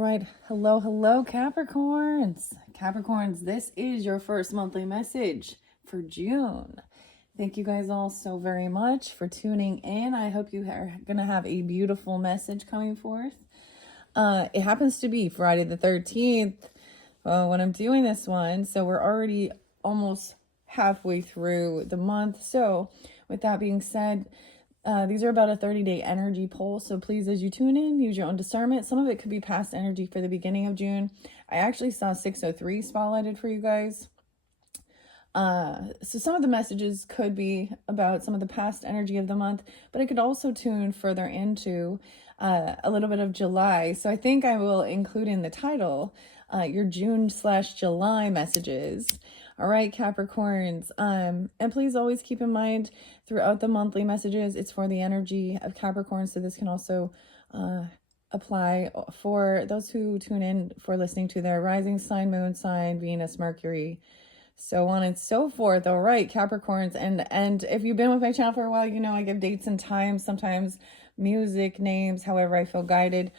right. Hello, Capricorns. Capricorns, this is your first monthly message for June. Thank you guys all so very much for tuning in. I hope you are going to have a beautiful message coming forth. It happens to be Friday the 13th when I'm doing this one. So we're already almost halfway through the month. So with that being said, these are about a 30-day energy poll. So please, as you tune in, use your own discernment. Some of it could be past energy for the beginning of June. I actually saw 603 spotlighted for you guys. So some of the messages could be about some of the past energy of the month, but I could also tune further into a little bit of July. So I think I will include in the title your June/July messages. All right, Capricorns. And please always keep in mind throughout the monthly messages, it's for the energy of Capricorn. So this can also apply for those who tune in for listening to their rising sign, moon sign, Venus, Mercury, so on and so forth. All right, Capricorns. And if you've been with my channel for a while, you know I give dates and times, sometimes music, names, however I feel guided.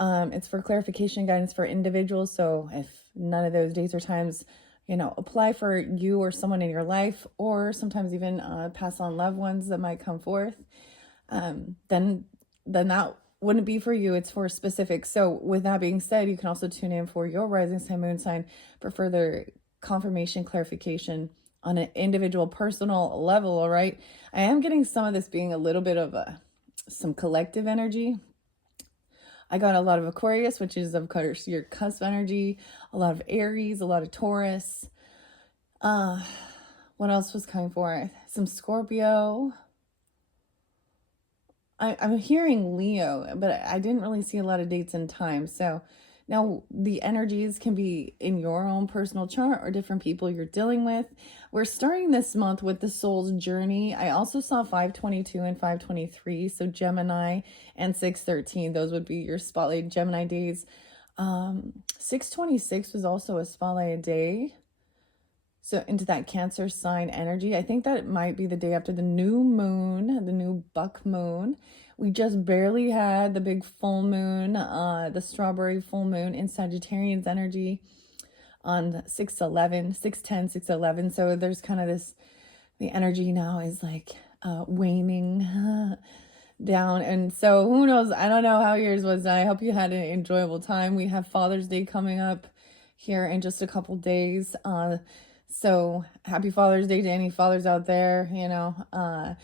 It's for clarification, guidance for individuals. So if none of those dates or times, apply for you or someone in your life, or sometimes even pass on loved ones that might come forth, then that wouldn't be for you. It's for specific. So with that being said, you can also tune in for your rising sign, moon sign for further confirmation, clarification on an individual personal level. All right. I am getting some of this being a little bit of some collective energy. I got a lot of Aquarius, which is of course your cusp energy, a lot of Aries, a lot of Taurus. What else was coming forth? Some Scorpio. I'm hearing Leo, but I didn't really see a lot of dates and times. So now the energies can be in your own personal chart or different people you're dealing with. We're starting this month with the soul's journey. I also saw 522 and 523. So Gemini and 613, those would be your spotlight Gemini days. 626 was also a spotlight day. So into that Cancer sign energy. I think that might be the day after the new moon, the new buck moon. We just barely had the big full moon, the strawberry full moon in Sagittarian's energy on 6/11, 6/10, 6/11. So there's kind of this, the energy now is like waning down. And so who knows? I don't know how yours was. I hope you had an enjoyable time. We have Father's Day coming up here in just a couple days. So happy Father's Day to any fathers out there, and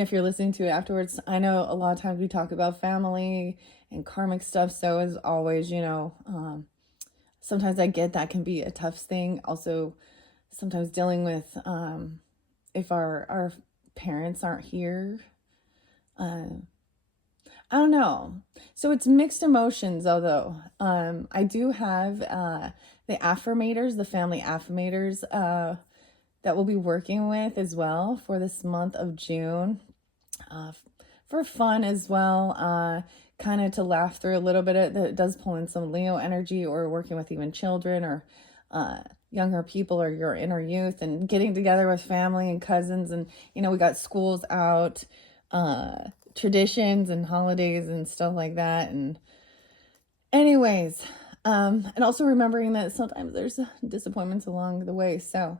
if you're listening to it afterwards, I know a lot of times we talk about family and karmic stuff. So as always, sometimes I get that can be a tough thing. Also, sometimes dealing with if our parents aren't here. I don't know. So it's mixed emotions, although I do have the affirmators, the family affirmators that we'll be working with as well for this month of June, for fun as well, kind of to laugh through a little bit. It does pull in some Leo energy, or working with even children or younger people or your inner youth, and getting together with family and cousins. And, we got schools out, traditions and holidays and stuff like that. And anyways, and also remembering that sometimes there's disappointments along the way. So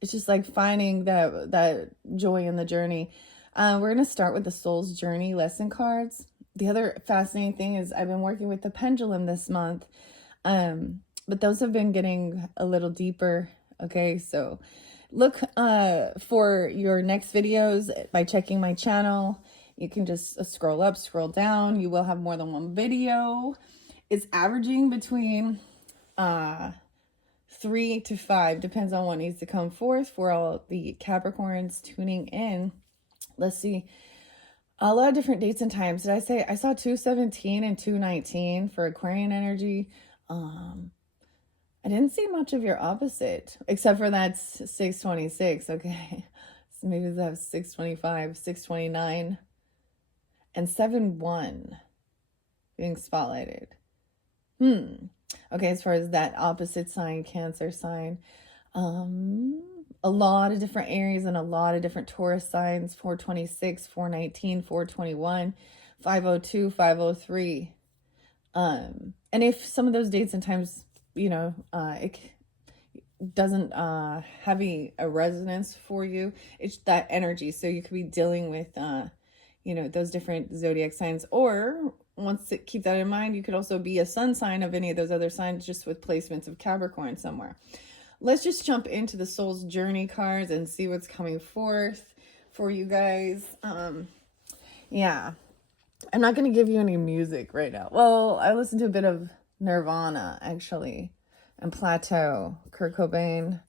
it's just like finding that joy in the journey. We're going to start with the soul's journey lesson cards. The other fascinating thing is I've been working with the pendulum this month, but those have been getting a little deeper. Okay, so look for your next videos by checking my channel. You can just scroll up, scroll down. You will have more than one video. It's averaging between 3 to 5, depends on what needs to come forth for all the Capricorns tuning in. Let's see, a lot of different dates and times. Did I say I saw 2/17 and 2/19 for Aquarian energy? I didn't see much of your opposite, except for that's 6/26. Okay, so maybe that's 6/25, 6/29, and 7/1 being spotlighted. Okay, as far as that opposite sign, Cancer sign, a lot of different areas and a lot of different Taurus signs, 4/26, 4/19, 4/21, 5/02, 5/03. And if some of those dates and times, it doesn't have a resonance for you, it's that energy. So you could be dealing with, those different zodiac signs, or once to keep that in mind, you could also be a sun sign of any of those other signs, just with placements of Capricorn somewhere. Let's just jump into the soul's journey cards and see what's coming forth for you guys. Yeah, I'm not going to give you any music right now. Well, I listened to a bit of Nirvana, actually, and Plateau, Kurt Cobain,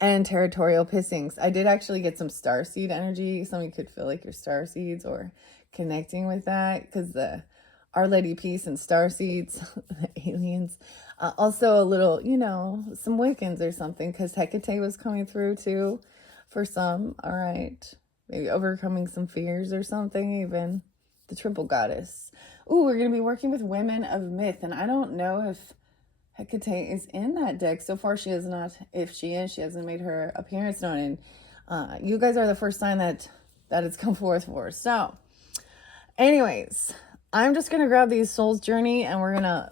and Territorial Pissings. I did actually get some starseed energy. Some of you could feel like you're starseeds or connecting with that, because the Our Lady Peace and starseeds, the aliens. Also a little, some Wiccans or something, because Hecate was coming through too for some. All right. Maybe overcoming some fears or something, even. The triple goddess. Ooh, we're going to be working with women of myth, and I don't know if Hecate is in that deck. So far, she is not. If she is, she hasn't made her appearance known, and you guys are the first sign that it's come forth for. So, anyways, I'm just going to grab these Soul's Journey, and we're going to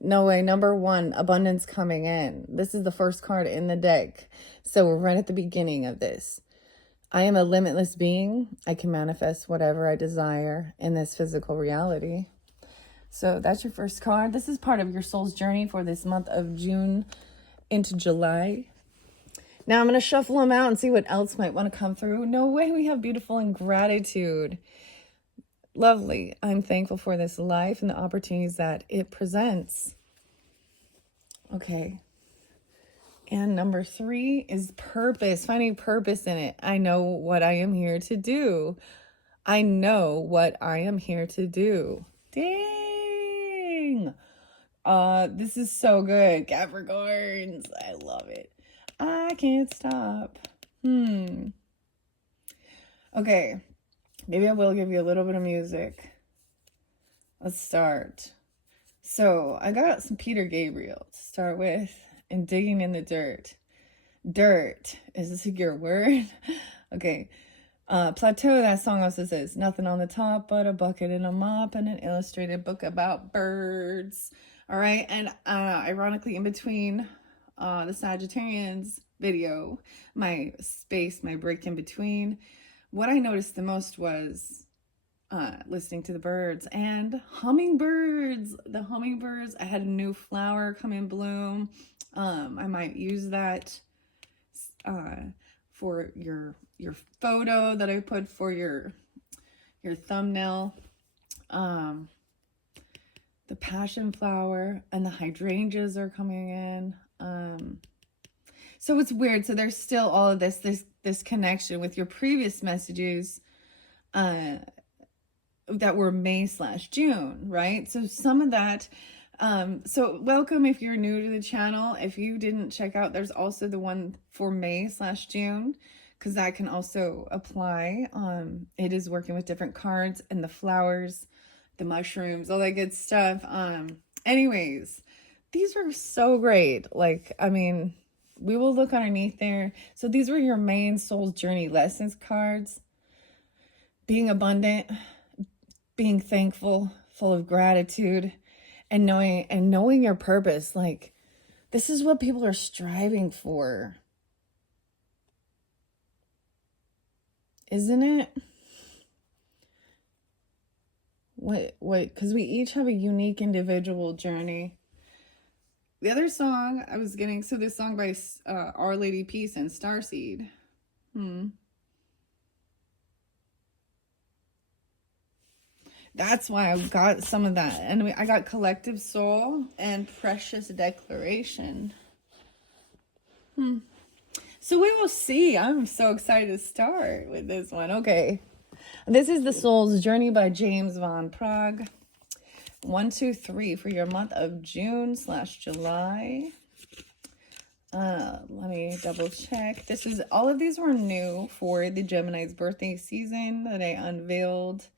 number 1, abundance coming in. This is the first card in the deck. So we're right at the beginning of this. I am a limitless being. I can manifest whatever I desire in this physical reality. So that's your first card. This is part of your soul's journey for this month of June into July. Now I'm going to shuffle them out and see what else might want to come through. No way, we have beautiful and gratitude. Lovely. I'm thankful for this life and the opportunities that it presents. Okay. And number 3 is purpose, finding purpose in it. I know what I am here to do. I know what I am here to do. Dang. This is so good, Capricorns. I love it. I can't stop. Okay. Maybe I will give you a little bit of music. Let's start. So I got some Peter Gabriel to start with, and digging in the dirt. Dirt. Is this your word? Okay. Plateau, that song also says, nothing on the top but a bucket and a mop and an illustrated book about birds. All right. And ironically, in between the Sagittarians video, my break in between, what I noticed the most was listening to the birds and hummingbirds. The hummingbirds, I had a new flower come in bloom. I might use that for your photo that I put for your thumbnail. The passion flower and the hydrangeas are coming in. So it's weird. So there's still all of this connection with your previous messages that were May/June, right? So some of that. So welcome if you're new to the channel. If you didn't check out, there's also the one for May/June, because that can also apply. It is working with different cards and the flowers, the mushrooms, all that good stuff. Anyways, these were so great. Like, I mean, we will look underneath there. So these were your main soul's journey lessons cards. Being abundant, being thankful, full of gratitude, and knowing your purpose. Like, this is what people are striving for, isn't it? Wait, because we each have a unique individual journey. The other song I was getting, so this song by Our Lady Peace and Starseed. That's why I got some of that. And I got Collective Soul and Precious Declaration. So we will see. I'm so excited to start with this one. Okay. This is The Soul's Journey by James Van Praagh. 1, 2, 3 for your month of June/July. Let me double check. All of these were new for the Gemini's birthday season that I unveiled.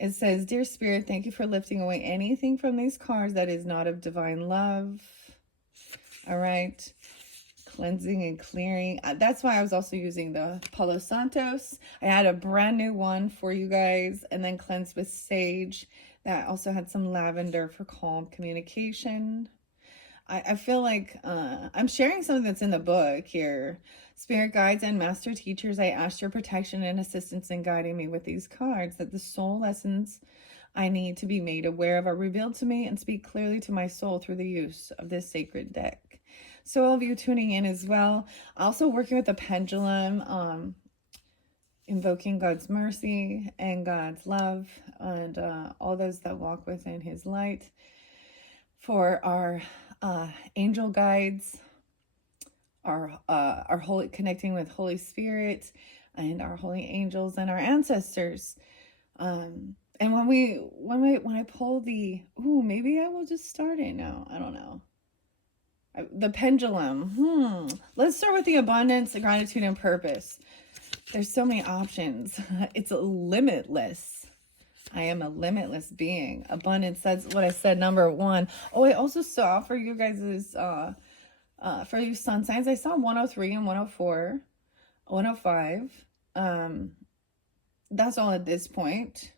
It says, Dear Spirit, thank you for lifting away anything from these cards that is not of divine love. All right. Cleansing and clearing. That's why I was also using the Palo Santos. I had a brand new one for you guys, and then cleansed with sage. That also had some lavender for calm communication. I feel like I'm sharing something that's in the book here. Spirit guides and master teachers, I asked your protection and assistance in guiding me with these cards, that the soul lessons I need to be made aware of are revealed to me and speak clearly to my soul through the use of this sacred deck. So all of you tuning in as well. Also working with the pendulum, invoking God's mercy and God's love, and all those that walk within his light. For our angel guides, our holy, connecting with Holy Spirit and our holy angels and our ancestors. And when I pull the, maybe I will just start it now. I don't know. The pendulum. Let's start with the abundance, the gratitude, and purpose. There's so many options. It's limitless. I am a limitless being. Abundance, that's what I said, number one. Oh, I also saw for you guys' for you sun signs, I saw 103 and 104, 105. That's all at this point.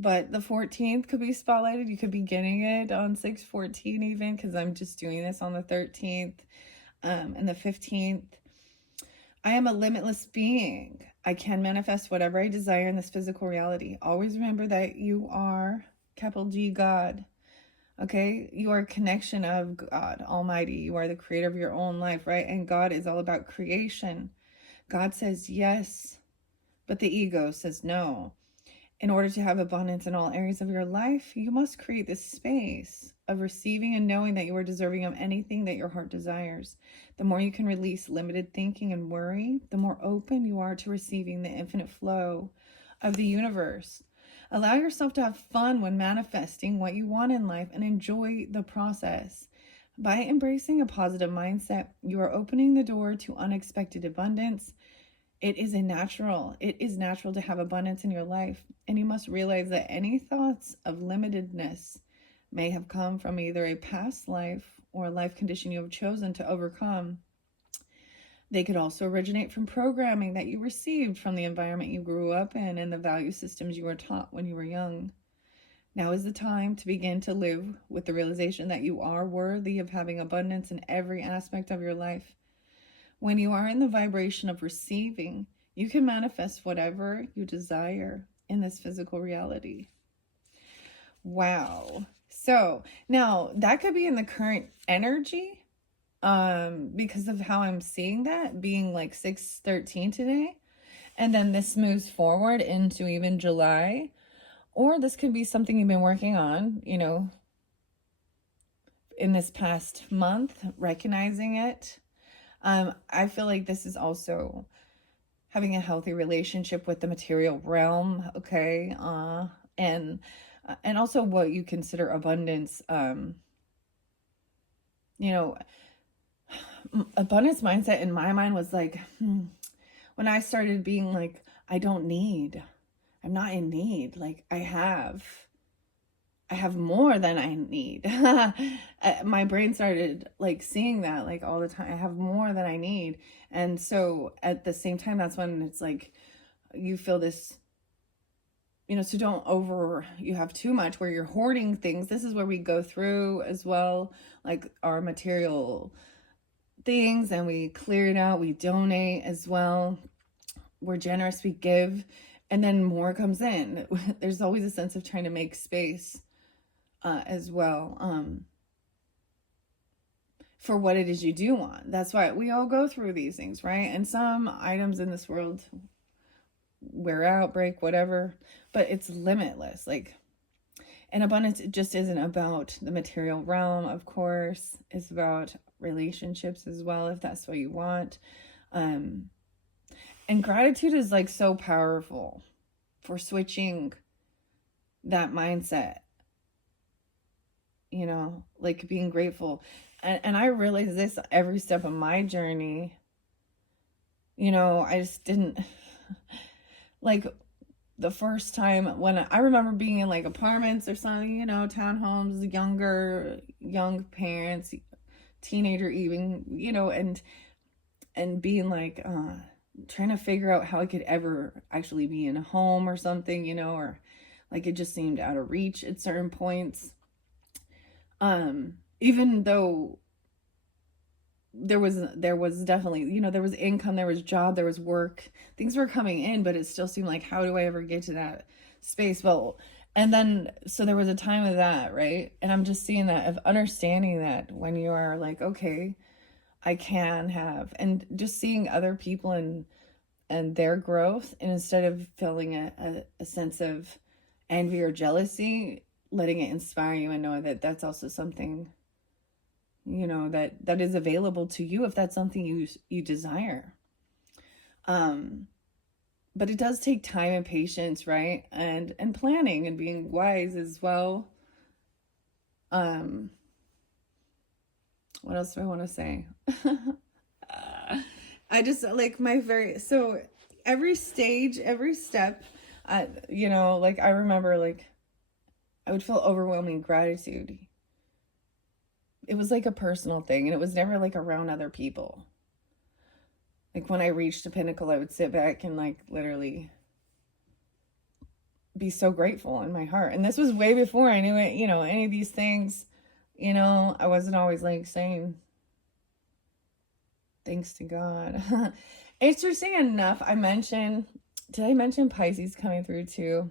But the 14th could be spotlighted. You could be getting it on 6/14 even, because I'm just doing this on the 13th and the 15th. I am a limitless being. I can manifest whatever I desire in this physical reality. Always remember that you are, capital G, God. Okay? You are a connection of God Almighty. You are the creator of your own life, right? And God is all about creation. God says yes, but the ego says no. In order to have abundance in all areas of your life, you must create this space of receiving and knowing that you are deserving of anything that your heart desires. The more you can release limited thinking and worry, the more open you are to receiving the infinite flow of the universe. Allow yourself to have fun when manifesting what you want in life and enjoy the process. By embracing a positive mindset, you are opening the door to unexpected abundance. It is natural to have abundance in your life, and you must realize that any thoughts of limitedness may have come from either a past life or a life condition you have chosen to overcome. They could also originate from programming that you received from the environment you grew up in and the value systems you were taught when you were young. Now is the time to begin to live with the realization that you are worthy of having abundance in every aspect of your life. When you are in the vibration of receiving, you can manifest whatever you desire in this physical reality. Wow. So now that could be in the current energy, because of how I'm seeing that being like 6/13 today. And then this moves forward into even July, or this could be something you've been working on, in this past month, recognizing it. I feel like this is also having a healthy relationship with the material realm, okay? And also what you consider abundance. Abundance mindset in my mind was like, when I started being like, I'm not in need. Like I have more than I need. My brain started like seeing that like all the time. I have more than I need. And so at the same time, that's when it's like, you feel this, so you have too much where you're hoarding things. This is where we go through as well, like our material things, and we clear it out. We donate as well. We're generous, we give, and then more comes in. There's always a sense of trying to make space as well, for what it is you do want. That's why we all go through these things, right? And some items in this world wear out, break, whatever, but it's limitless. Like, and abundance, it just isn't about the material realm, of course. It's about relationships as well, if that's what you want. And gratitude is like so powerful for switching that mindset, like being grateful. And I realize this every step of my journey. I just didn't like the first time when I remember being in like apartments or something, townhomes, young parents, teenager even, and being like, trying to figure out how I could ever actually be in a home or something, or Like it just seemed out of reach at certain points. Even though there was definitely, you know, there was income, there was job, there was work, things were coming in, but it still seemed like, how do I ever get to that space? Well, and then so there was a time of that, right? And I'm just seeing that, of understanding that when you are like, okay, I can have, and just seeing other people and their growth, and instead of feeling a sense of envy or jealousy, letting it inspire you and know that that's also something, you know, that is available to you if that's something you desire. But it does take time and patience, right? And planning and being wise as well. What else do I want to say? I just like so every stage, every step, you know, like I remember, like I would feel overwhelming gratitude. It was like a personal thing, and it was never like around other people. Like when I reached a pinnacle, I would sit back and like literally be so grateful in my heart. And this was way before I knew it, you know, any of these things, you know, I wasn't always like saying thanks to God. Interesting enough, did I mention Pisces coming through too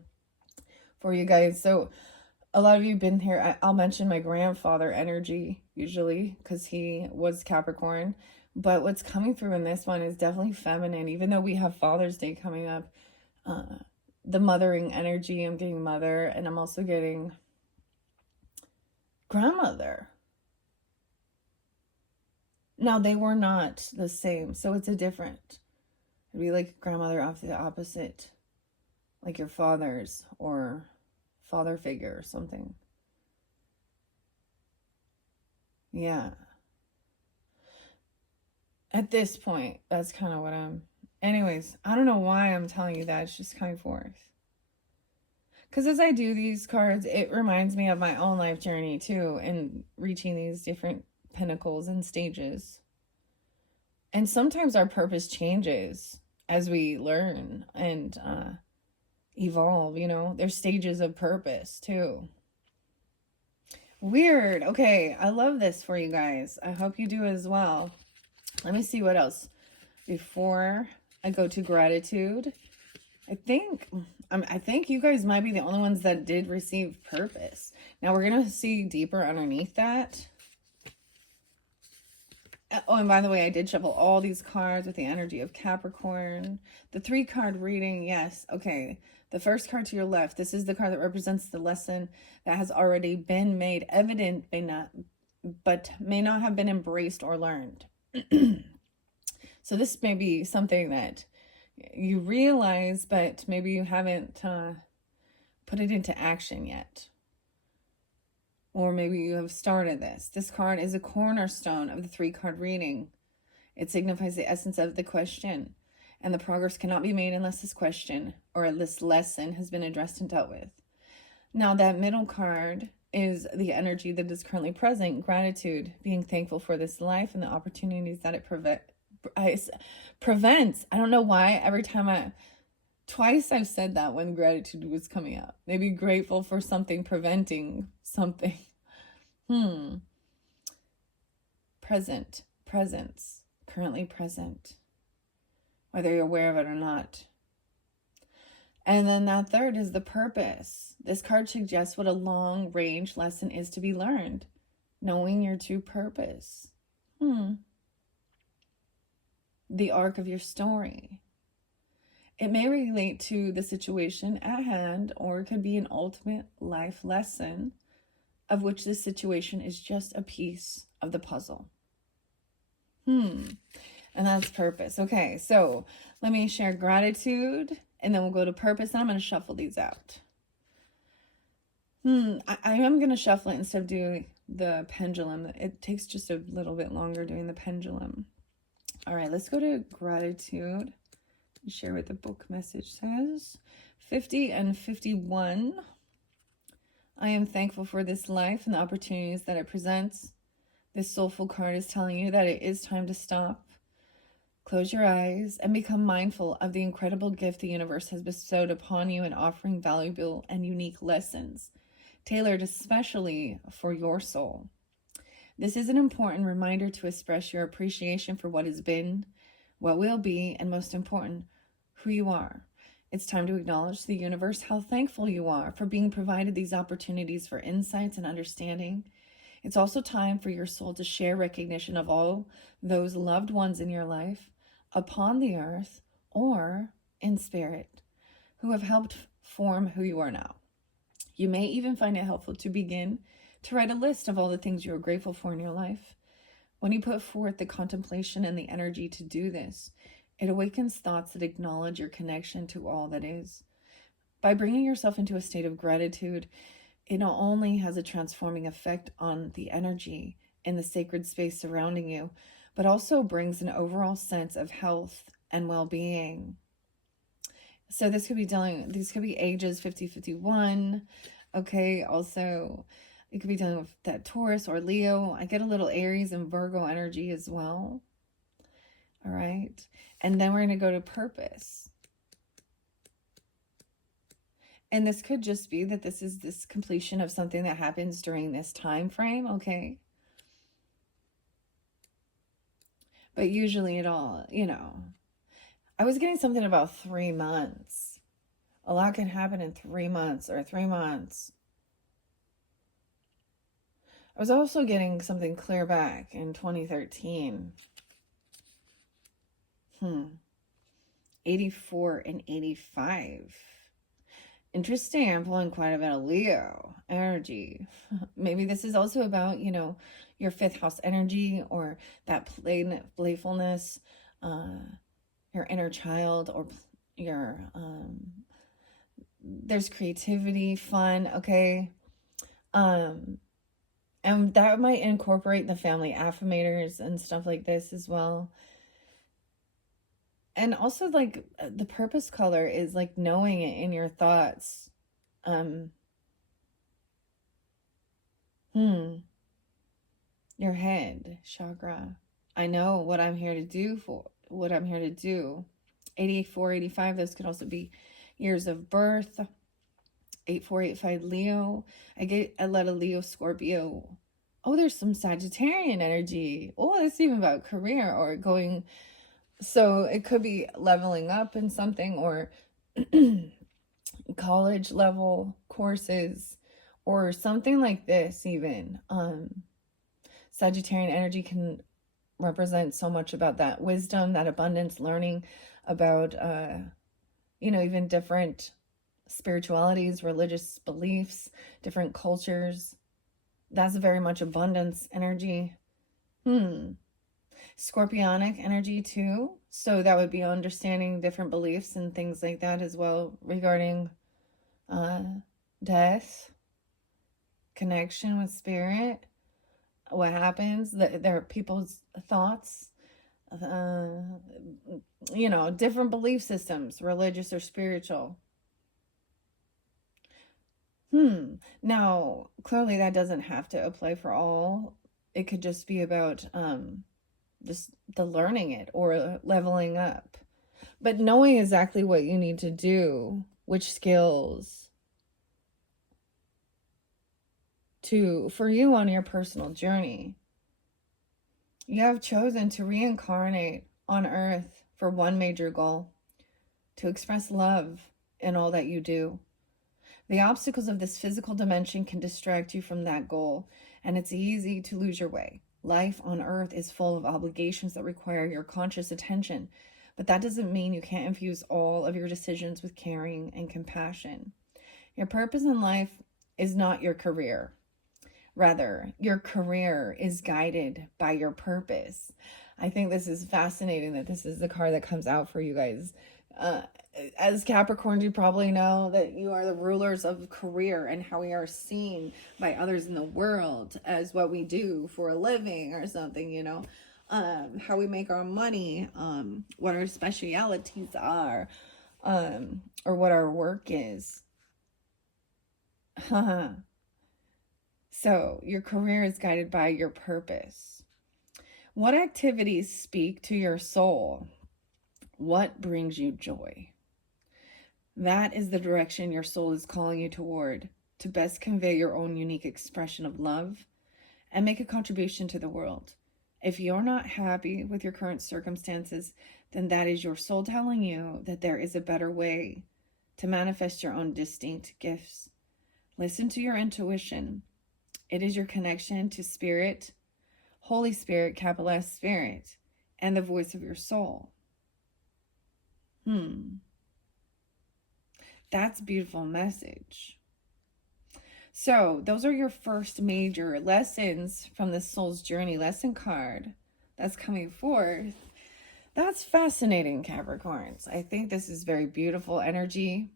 for you guys? So a lot of you have been here. I'll mention my grandfather energy usually because he was Capricorn. But what's coming through in this one is definitely feminine, even though we have Father's Day coming up. The mothering energy, I'm getting mother, and I'm also getting grandmother. Now, they were not the same, so it's a different. It'd be like grandmother off the opposite, like your father's or father figure or something. Yeah. At this point, that's kind of what anyways, I don't know why I'm telling you that. It's just coming forth. Because as I do these cards, it reminds me of my own life journey too, and reaching these different pinnacles and stages. And sometimes our purpose changes as we learn and evolve, you know. There's stages of purpose too. Weird. Okay, I love this for you guys. I hope you do as well. Let me see what else before I go to gratitude. I think you guys might be the only ones that did receive purpose. Now we're going to see deeper underneath that. Oh, and by the way, I did shuffle all these cards with the energy of Capricorn. The 3-card reading, yes. Okay, the first card to your left, this is the card that represents the lesson that has already been made evident, but may not have been embraced or learned. So this may be something that you realize, but maybe you haven't put it into action yet. Or maybe you have started this. This card is a cornerstone of the 3-card reading. It signifies the essence of the question. And the progress cannot be made unless this question or this lesson has been addressed and dealt with. Now that middle card is the energy that is currently present. Gratitude, being thankful for this life and the opportunities that it prevents. I don't know why every time twice I've said that when gratitude was coming up. Maybe grateful for something preventing something. Presence, currently present, whether you're aware of it or not. And then that third is the purpose. This card suggests what a long-range lesson is to be learned. Knowing your true purpose. The arc of your story. It may relate to the situation at hand, or it could be an ultimate life lesson of which this situation is just a piece of the puzzle. And that's purpose. Okay, so let me share gratitude, and then we'll go to purpose, and I'm going to shuffle these out. I am going to shuffle it instead of doing the pendulum. It takes just a little bit longer doing the pendulum. All right, let's go to gratitude. Share what the book message says. 50 and 51. I am thankful for this life and the opportunities that it presents. This soulful card is telling you that it is time to stop. Close your eyes and become mindful of the incredible gift the universe has bestowed upon you in offering valuable and unique lessons, tailored especially for your soul. This is an important reminder to express your appreciation for what has been, what will be, and most important, who you are. It's time to acknowledge to the universe how thankful you are for being provided these opportunities for insights and understanding. It's also time for your soul to share recognition of all those loved ones in your life, upon the earth or in spirit, who have helped form who you are now. You may even find it helpful to begin to write a list of all the things you are grateful for in your life. When you put forth the contemplation and the energy to do this, it awakens thoughts that acknowledge your connection to all that is. By bringing yourself into a state of gratitude, it not only has a transforming effect on the energy in the sacred space surrounding you, but also brings an overall sense of health and well-being. So these could be ages 50, 51. Okay, also it could be dealing with that Taurus or Leo. I get a little Aries and Virgo energy as well. All right. And then we're going to go to purpose. And this could just be that this is this completion of something that happens during this time frame, okay? But usually it all, I was getting something about 3 months. A lot can happen in 3 months or 3 months. I was also getting something clear back in 2013. 84 and 85. Interesting. I'm pulling quite a bit of Leo energy. Maybe this is also about, your fifth house energy or that playfulness, your inner child, or your, there's creativity, fun. Okay. And that might incorporate the family affirmators and stuff like this as well. And also, like, the purpose color is like knowing it in your thoughts. Your head chakra. I know what I'm here to do, 84, 85, those could also be years of birth. 8485 Leo. I get a lot of Leo, Scorpio. Oh, there's some Sagittarian energy. Oh, it's even about career or going. So it could be leveling up in something or college level courses or something like this even. Sagittarian energy can represent so much about that wisdom, that abundance, learning about, even different spiritualities, religious beliefs, different cultures. That's very much abundance energy. Scorpionic energy too. So that would be understanding different beliefs and things like that as well regarding death, connection with spirit, what happens, there are people's thoughts, different belief systems, religious or spiritual. Now, clearly that doesn't have to apply for all. It could just be about just the learning it or leveling up. But knowing exactly what you need to do, which skills for you on your personal journey. You have chosen to reincarnate on earth for one major goal, to express love in all that you do. The obstacles of this physical dimension can distract you from that goal, and it's easy to lose your way. Life on earth is full of obligations that require your conscious attention, but that doesn't mean you can't infuse all of your decisions with caring and compassion. Your purpose in life is not your career. Rather, your career is guided by your purpose. I think this is fascinating that this is the card that comes out for you guys. As Capricorns, you probably know that you are the rulers of career and how we are seen by others in the world as what we do for a living or something, how we make our money, what our specialities are, or what our work is. So your career is guided by your purpose. What activities speak to your soul? What brings you joy? That is the direction your soul is calling you toward to best convey your own unique expression of love and make a contribution to the world. If you're not happy with your current circumstances, then that is your soul telling you that there is a better way to manifest your own distinct gifts. Listen to your intuition. It is your connection to Spirit, Holy Spirit, capital S Spirit, and the voice of your soul. That's a beautiful message. So those are your first major lessons from the soul's journey lesson card that's coming forth. That's fascinating, Capricorns. I think this is very beautiful energy.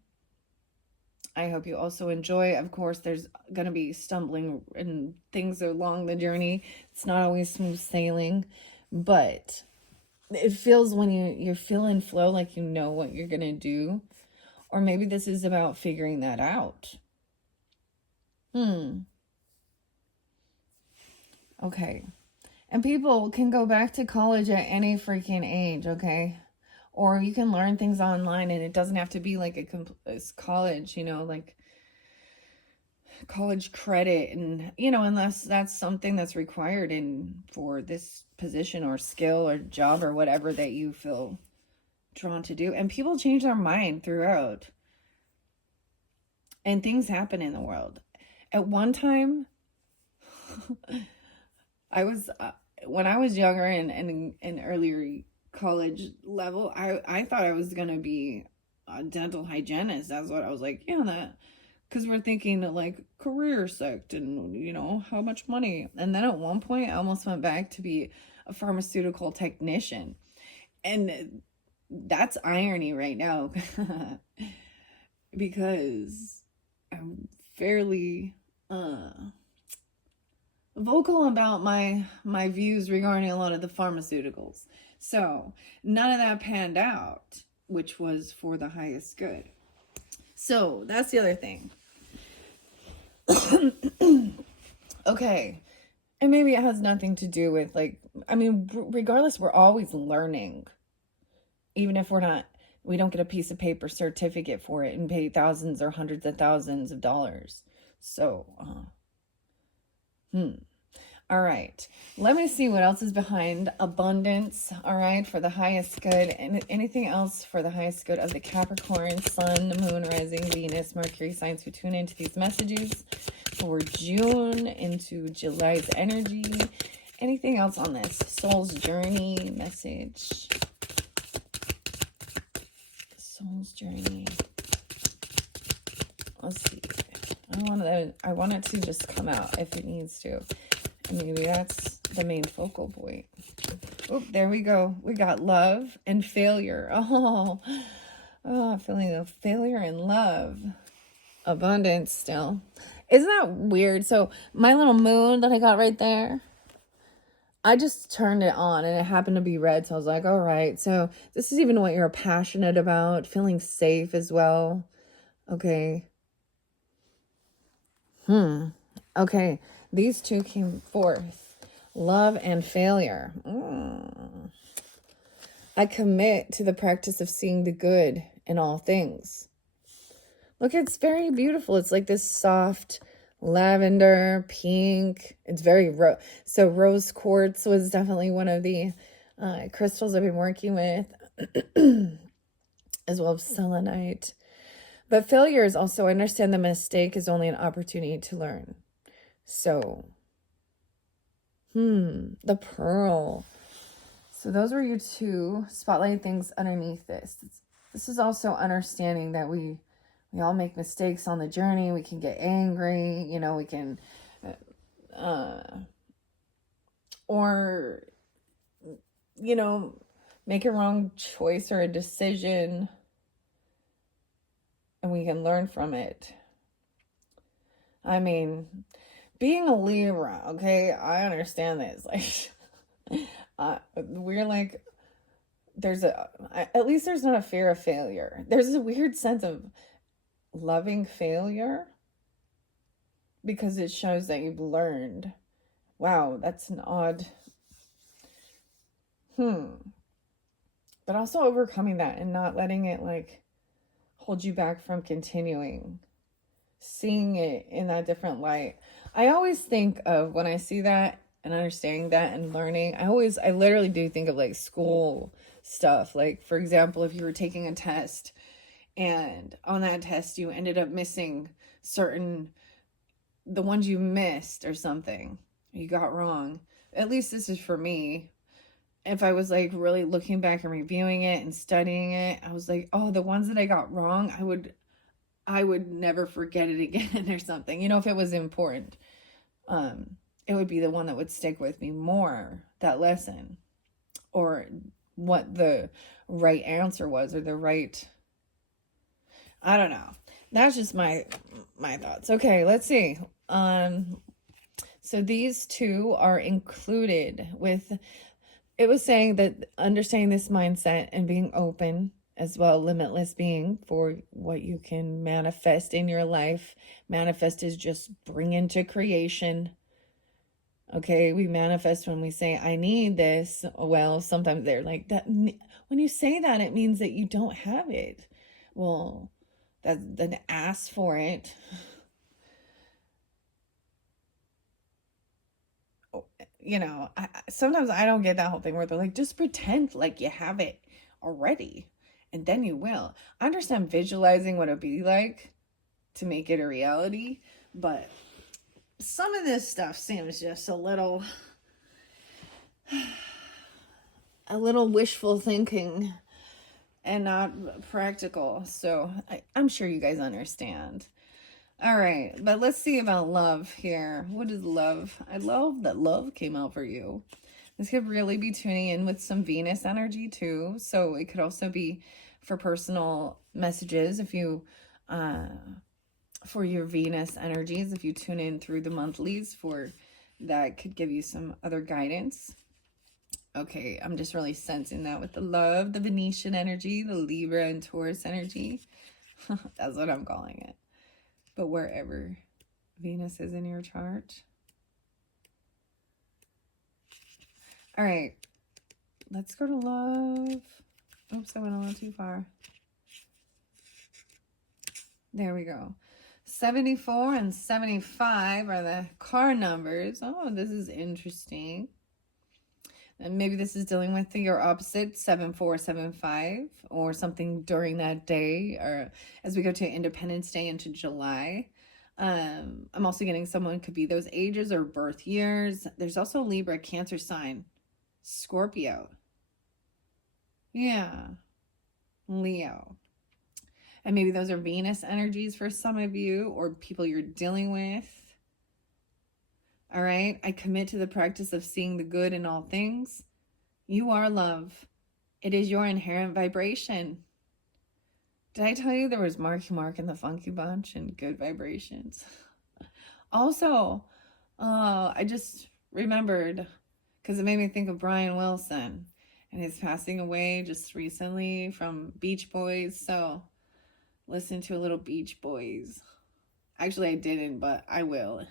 I hope you also enjoy. Of course, there's going to be stumbling and things along the journey. It's not always smooth sailing, but it feels when you're feeling flow, like you know what you're going to do. Or maybe this is about figuring that out. Okay. And people can go back to college at any freaking age, okay? Or you can learn things online, and it doesn't have to be like a college, you know, like college credit, and unless that's something that's required for this position or skill or job or whatever that you feel drawn to do. And people change their mind throughout, and things happen in the world. At one time, when I was younger and in earlier college level, I thought I was gonna be a dental hygienist. That's what I was like, that, because we're thinking like career sect and how much money. And then at one point I almost went back to be a pharmaceutical technician, and that's irony right now because I'm fairly vocal about my views regarding a lot of the pharmaceuticals. So none of that panned out, which was for the highest good. So that's the other thing. Okay. And maybe it has nothing to do with regardless, we're always learning. Even if we don't get a piece of paper certificate for it and pay thousands or hundreds of thousands of dollars. So, all right, let me see what else is behind abundance. All right, for the highest good, and anything else for the highest good of the Capricorn, Sun, Moon, Rising, Venus, Mercury signs who tune into these messages for June into July's energy. Anything else on this soul's journey message? Soul's journey. Let's see. I want it to just come out if it needs to. Maybe that's the main focal point. Oh, there we go. We got love and failure. Oh, feeling the failure and love. Abundance still. Isn't that weird? So my little moon that I got right there, I just turned it on and it happened to be red. So I was like, all right. So this is even what you're passionate about. Feeling safe as well. Okay. Okay. These two came forth. Love and failure. I commit to the practice of seeing the good in all things. Look, it's very beautiful. It's like this soft lavender, pink. It's very so rose quartz was definitely one of the crystals I've been working with, as well as selenite. But failure is also, I understand the mistake is only an opportunity to learn. So, the pearl. So those were your two spotlight things underneath this. This is also understanding that we all make mistakes on the journey. We can get angry, we can, or, make a wrong choice or a decision, and we can learn from it. I mean, being a Libra, okay, I understand this. We're like, at least there's not a fear of failure. There's a weird sense of loving failure because it shows that you've learned. Wow, that's an odd. But but also overcoming that and not letting it like hold you back from continuing, seeing it in that different light. I always think of when I see that and understanding that and learning, I literally do think of like school stuff. Like, for example, if you were taking a test and on that test you ended up missing the ones you missed or something you got wrong. At least this is for me. If I was like really looking back and reviewing it and studying it, I was like, oh, the ones that I got wrong, I would never forget it again or something. You know, if it was important, it would be the one that would stick with me more, that lesson, or what the right answer was, or the right, I don't know. That's just my thoughts. Okay, let's see. So these two are included with, it was saying that understanding this mindset and being open as well, limitless being for what you can manifest in your life. Manifest is just bring into creation. Okay, we manifest when we say, I need this. Well, sometimes they're like that. When you say that, it means that you don't have it. Well, then ask for it. You know, sometimes I don't get that whole thing where they're like, just pretend like you have it already and then you will. I understand visualizing what it'd be like to make it a reality, but some of this stuff seems just a little wishful thinking and not practical. So I'm sure you guys understand. All right, but let's see about love here. What is love? I love that love came out for you. This could really be tuning in with some Venus energy too. So it could also be for personal messages if you, for your Venus energies, if you tune in through the monthlies, for that could give you some other guidance. Okay, I'm just really sensing that with the love, the Venetian energy, the Libra and Taurus energy. That's what I'm calling it. But wherever Venus is in your chart. All right, let's go to love. Oops, I went a little too far. There we go. 74 and 75 are the car numbers. Oh, this is interesting. And maybe this is dealing with your opposite, 7475, or something during that day, or as we go to Independence Day into July. I'm also getting someone could be those ages or birth years. There's also Libra, Cancer sign, Scorpio. Yeah. Leo. And maybe those are Venus energies for some of you or people you're dealing with. All right. I commit to the practice of seeing the good in all things. You are love. It is your inherent vibration. Did I tell you there was Marky Mark and the Funky Bunch and Good Vibrations? Also, I just remembered because it made me think of Brian Wilson and his passing away just recently from Beach Boys. So listen to a little Beach Boys. Actually, I didn't, but I will.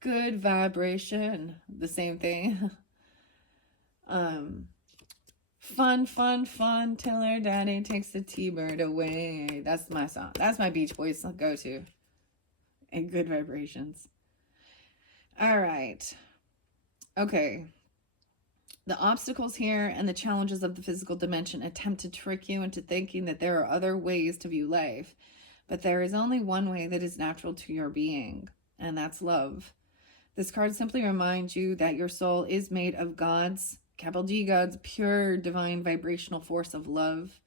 Good vibration, the same thing. Fun till her daddy takes the T-bird away. That's my song. That's my Beach Boys go-to. And good vibrations. All right. Okay. The obstacles here and the challenges of the physical dimension attempt to trick you into thinking that there are other ways to view life. But there is only one way that is natural to your being, and that's love. This card simply reminds you that your soul is made of God's, capital G, God's pure divine vibrational force of love,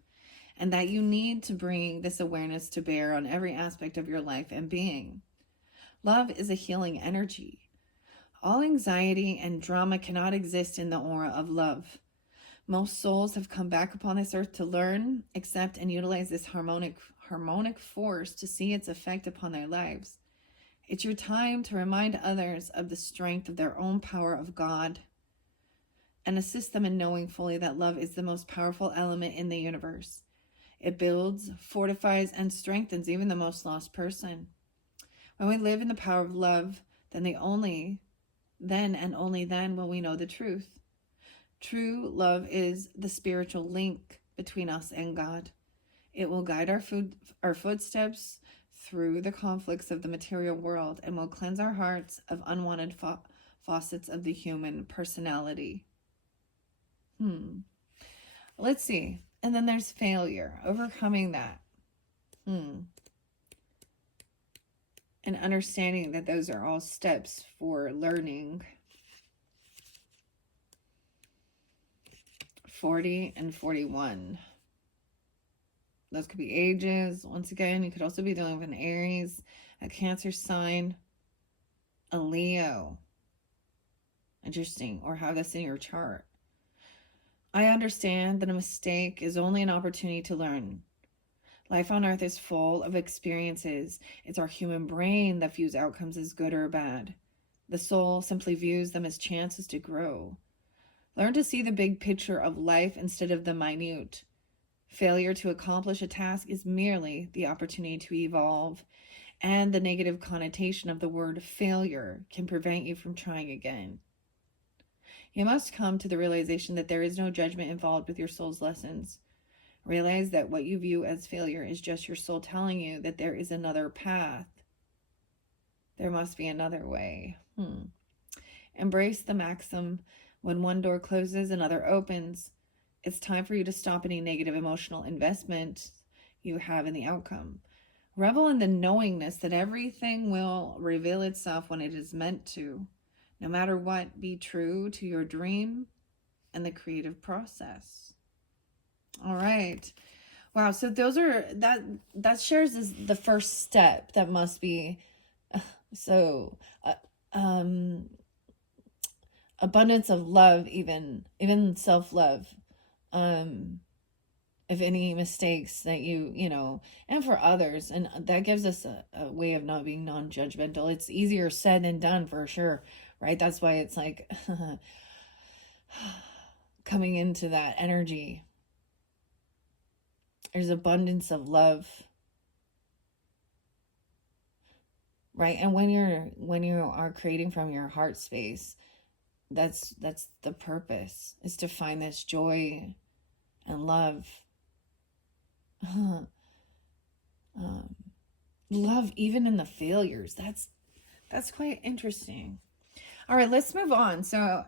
and that you need to bring this awareness to bear on every aspect of your life and being. Love is a healing energy. All anxiety and drama cannot exist in the aura of love. Most souls have come back upon this earth to learn, accept, and utilize this harmonic force to see its effect upon their lives. It's your time to remind others of the strength of their own power of God and assist them in knowing fully that love is the most powerful element in the universe. It builds, fortifies, and strengthens even the most lost person. When we live in the power of love, then and only then will we know the truth. True love is the spiritual link between us and God. It will guide our footsteps through the conflicts of the material world and will cleanse our hearts of unwanted faucets of the human personality. Let's see. And then there's failure, overcoming that. And understanding that those are all steps for learning. 40 and 41. Those could be ages. Once again, you could also be dealing with an Aries, a Cancer sign, a Leo. Interesting. Or have this in your chart. I understand that a mistake is only an opportunity to learn. Life on earth is full of experiences. It's our human brain that views outcomes as good or bad. The soul simply views them as chances to grow. Learn to see the big picture of life instead of the minute. Failure to accomplish a task is merely the opportunity to evolve, and the negative connotation of the word failure can prevent you from trying again. You must come to the realization that there is no judgment involved with your soul's lessons. Realize that what you view as failure is just your soul telling you that there is another path. There must be another way. Embrace the maxim, when one door closes, another opens. It's time for you to stop any negative emotional investment you have in the outcome. Revel in the knowingness that everything will reveal itself when it is meant to. No matter what, be true to your dream and the creative process. All right. Wow. So those are, that shares is the first step that must be, abundance of love, even self-love. If any mistakes that and for others, and that gives us a way of not being non-judgmental. It's easier said than done, for sure, right? That's why it's like coming into that energy. There's abundance of love, right? And when you are creating from your heart space, that's the purpose, is to find this joy and love. Love even in the failures. That's quite interesting. All right, let's move on. So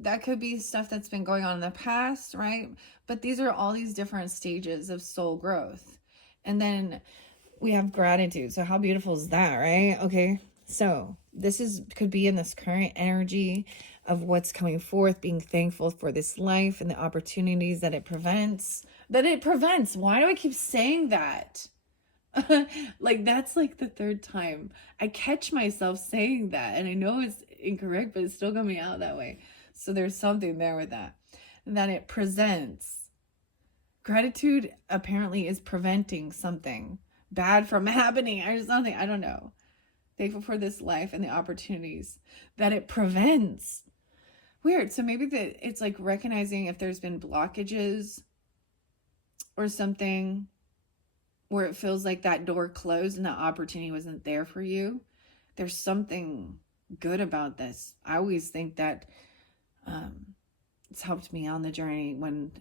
that could be stuff that's been going on in the past, right? But these are all these different stages of soul growth. And then we have gratitude. So how beautiful is that, right? Okay. So this could be in this current energy of what's coming forth, being thankful for this life and the opportunities that it prevents. Why do I keep saying that? Like, that's like the third time I catch myself saying that, and I know it's incorrect, but it's still coming out that way. So there's something there with that it presents. Gratitude apparently is preventing something bad from happening or something. I don't know. Thankful for this life and the opportunities that it prevents. Weird. So maybe it's like recognizing if there's been blockages or something where it feels like that door closed and that opportunity wasn't there for you. There's something good about this. I always think that it's helped me on the journey when,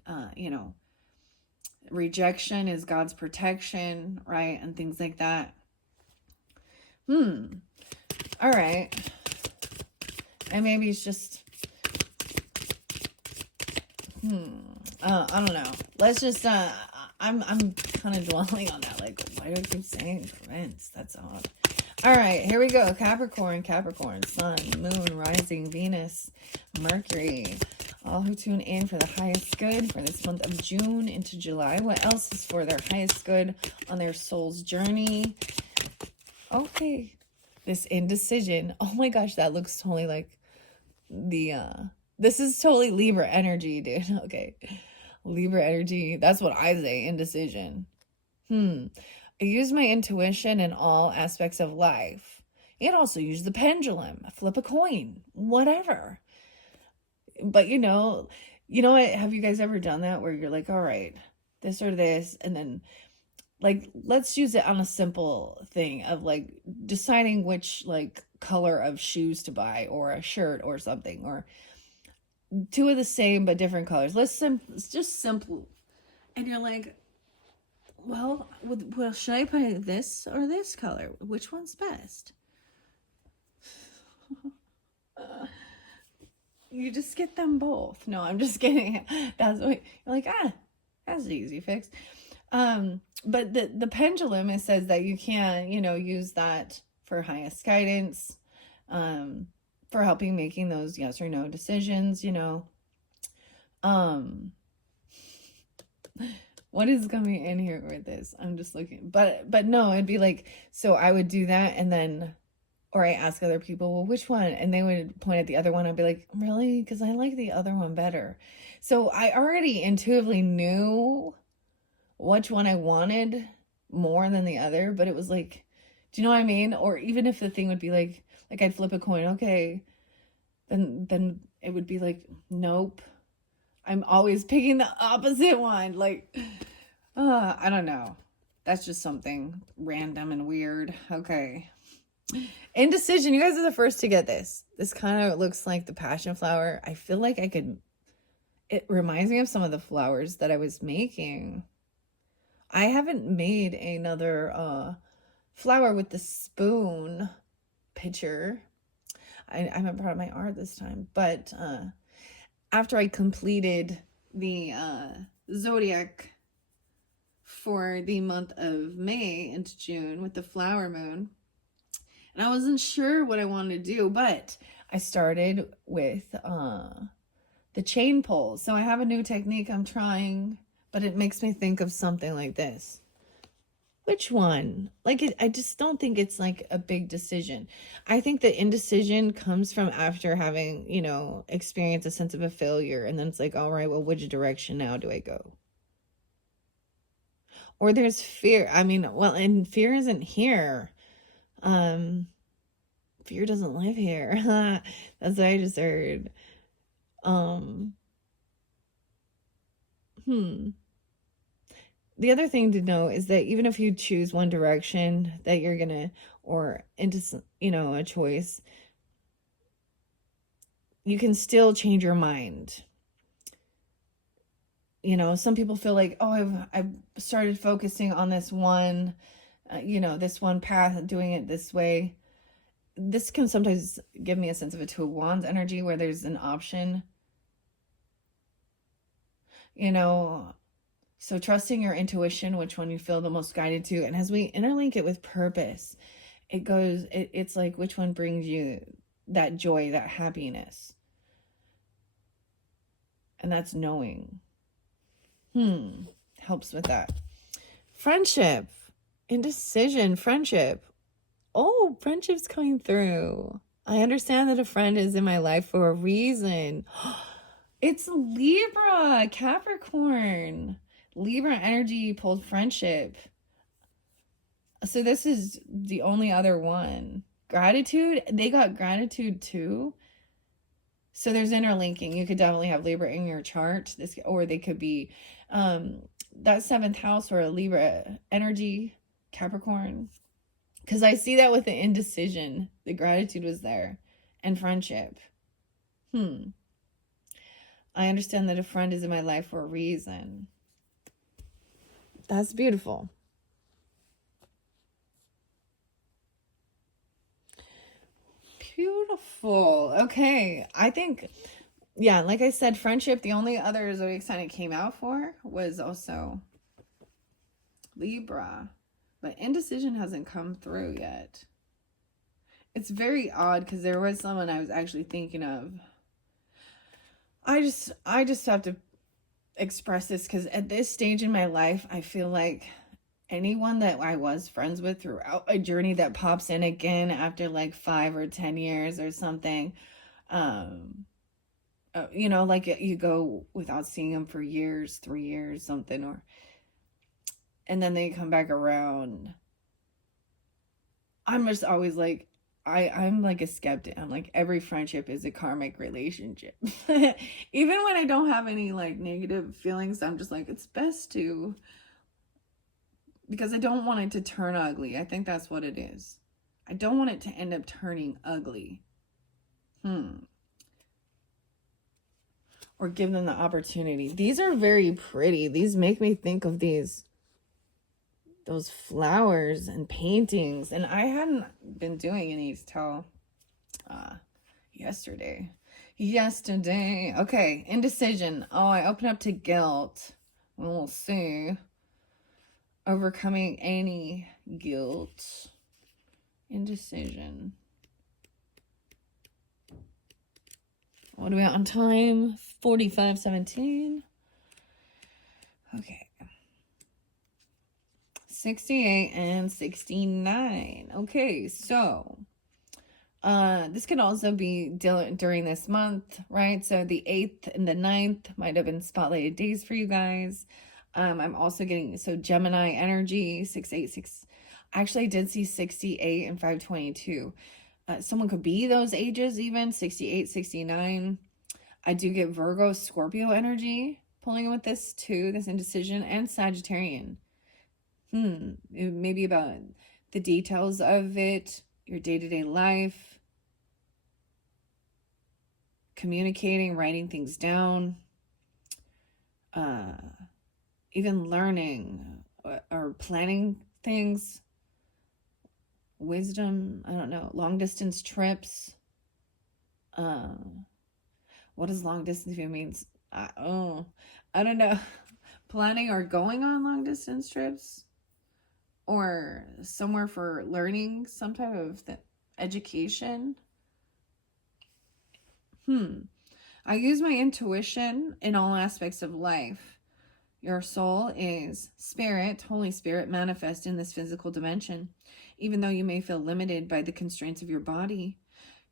rejection is God's protection, right? And things like that. All right. And maybe it's just, I don't know. Let's just, I'm kind of dwelling on that. Like, why do I keep saying prevents? That's odd. All right, here we go. Capricorn, Sun, Moon, Rising, Venus, Mercury. All who tune in for the highest good for this month of June into July. What else is for their highest good on their soul's journey? Okay. This indecision. Oh my gosh, that looks totally like this is totally Libra energy, dude. Okay. Libra energy. That's what I say, indecision. I use my intuition in all aspects of life. And also use the pendulum, flip a coin, whatever. But you know what? Have you guys ever done that where you're like, all right, this or this, and then like, let's use it on a simple thing of like deciding which like color of shoes to buy or a shirt or something, or two of the same but different colors. It's just simple. And you're like, well, should I put this or this color? Which one's best? You just get them both. No, I'm just kidding. That's what you're like, that's an easy fix. But the pendulum, it says that you can, use that for highest guidance, for helping making those yes or no decisions, what is coming in here with this? I'm just looking, but no, it'd be like, so I would do that, and then, or I ask other people, well, which one? And they would point at the other one. I'd be like, really? Because I like the other one better. So I already intuitively knew which one I wanted more than the other, but it was like, do you know what I mean? Or even if the thing would be like I'd flip a coin, okay, then it would be like, nope, I'm always picking the opposite one. Like, I don't know. That's just something random and weird. Okay. Indecision. You guys are the first to get this. This kind of looks like the passion flower. I feel like it reminds me of some of the flowers that I was making. I haven't made another flower with the spoon picture. I haven't brought my art this time, but after I completed the zodiac for the month of May into June with the flower moon, and I wasn't sure what I wanted to do, but I started with the chain pull. So I have a new technique I'm trying, but it makes me think of something like this. Which one? Like, I just don't think it's like a big decision. I think the indecision comes from after having, experienced a sense of a failure. And then it's like, all right, well, which direction now do I go? Or there's fear. I mean, well, and fear isn't here. Fear doesn't live here. That's what I just heard. The other thing to know is that even if you choose one direction that you're gonna, or into, a choice, you can still change your mind. Some people feel like, oh, I've started focusing on this one, this one path, doing it this way. This can sometimes give me a sense of a Two of Wands energy where there's an option, so trusting your intuition, which one you feel the most guided to. And as we interlink it with purpose, it's like, which one brings you that joy, that happiness? And that's knowing. Helps with that. Friendship, indecision, friendship. Oh, friendship's coming through. I understand that a friend is in my life for a reason. It's Libra, Capricorn. Libra energy pulled friendship. So this is the only other one. Gratitude, they got gratitude too. So there's interlinking. You could definitely have Libra in your chart. Or they could be that seventh house or a Libra energy, Capricorn. Because I see that with the indecision. The gratitude was there. And friendship. I understand that a friend is in my life for a reason. That's beautiful. Beautiful. Okay. I think, yeah, like I said, friendship, the only other zodiac sign it came out for was also Libra. But indecision hasn't come through yet. It's very odd because there was someone I was actually thinking of. I just have to express this because at this stage in my life, I feel like anyone that I was friends with throughout a journey that pops in again after like 5 or 10 years or something, like you go without seeing them for years, 3 years, something, and then they come back around. I'm just always like, I'm like a skeptic. I'm like, every friendship is a karmic relationship. Even when I don't have any like negative feelings, I'm just like, it's best to, because I don't want it to turn ugly. I think that's what it is. I don't want it to end up turning ugly. or give them the opportunity. These are very pretty. These make me think of those flowers and paintings. And I hadn't been doing any till yesterday. Okay, indecision. Oh, I open up to guilt. We'll see. Overcoming any guilt. Indecision. What are we at on time? 45:17. Okay. 68 and 69. Okay, so this could also be during this month, right? So the 8th and the 9th might have been spotlighted days for you guys. I'm also getting, so Gemini energy, 686. Actually, I did see 68 and 522. Someone could be those ages even, 68, 69. I do get Virgo, Scorpio energy pulling in with this too, this indecision, and Sagittarian. Maybe about the details of it, your day-to-day life, communicating, writing things down, even learning or planning things, wisdom, I don't know, long distance trips. What does long distance even means? I don't know. Planning or going on long distance trips, or somewhere for learning some type of education. I use my intuition in all aspects of life. Your soul is spirit, Holy Spirit, manifest in this physical dimension. Even though you may feel limited by the constraints of your body,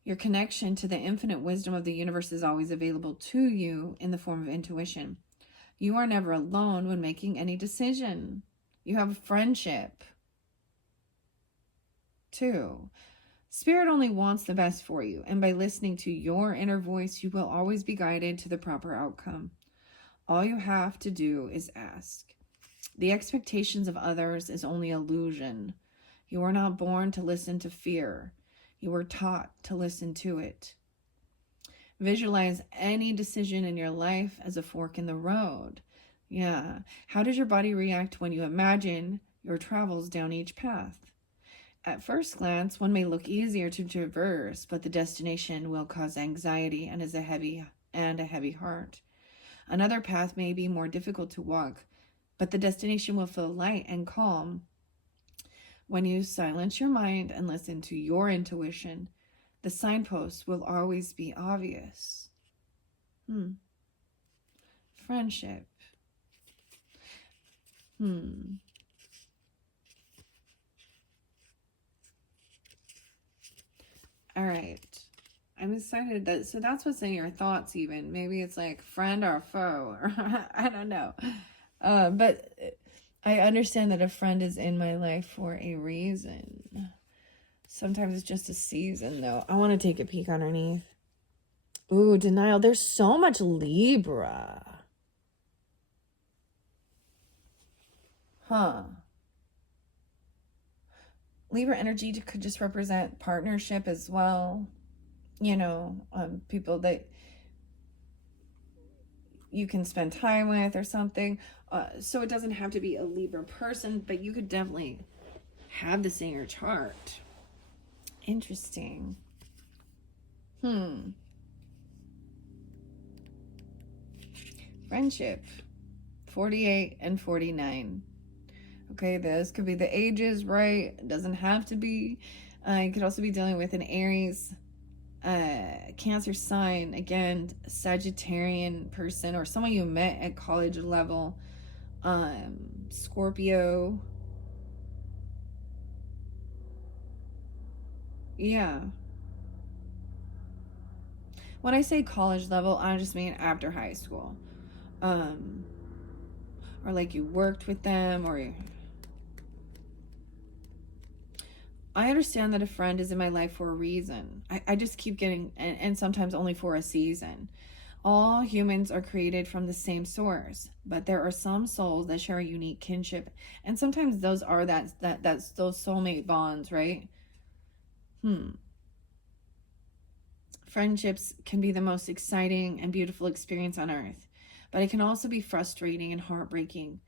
your connection to the infinite wisdom of the universe is always available to you in the form of intuition. You are never alone when making any decision. You have a friendship, too. Spirit only wants the best for you, and by listening to your inner voice, you will always be guided to the proper outcome. All you have to do is ask. The expectations of others is only illusion. You are not born to listen to fear. You were taught to listen to it. Visualize any decision in your life as a fork in the road. Yeah. How does your body react when you imagine your travels down each path? At first glance, one may look easier to traverse, but the destination will cause anxiety and a heavy heart. Another path may be more difficult to walk, but the destination will feel light and calm. When you silence your mind and listen to your intuition, the signposts will always be obvious. Friendship. All right. I'm excited so that's what's in your thoughts even. Maybe it's like friend or foe, or I don't know. But I understand that a friend is in my life for a reason. Sometimes it's just a season though. I want to take a peek underneath. Ooh, denial. There's so much Libra. Libra energy could just represent partnership as well. People that you can spend time with or something. So it doesn't have to be a Libra person, but you could definitely have this in your chart. Interesting. Friendship. 48 and 49. Okay, this could be the ages, right? It doesn't have to be. You could also be dealing with an Aries, Cancer sign, again, Sagittarian person, or someone you met at college level, Scorpio. Yeah. When I say college level, I just mean after high school. Or like you worked with them, or I understand that a friend is in my life for a reason. I just keep getting, and sometimes only for a season. All humans are created from the same source, but there are some souls that share a unique kinship, and sometimes those are that's those soulmate bonds, right? Friendships can be the most exciting and beautiful experience on earth, but it can also be frustrating and heartbreaking.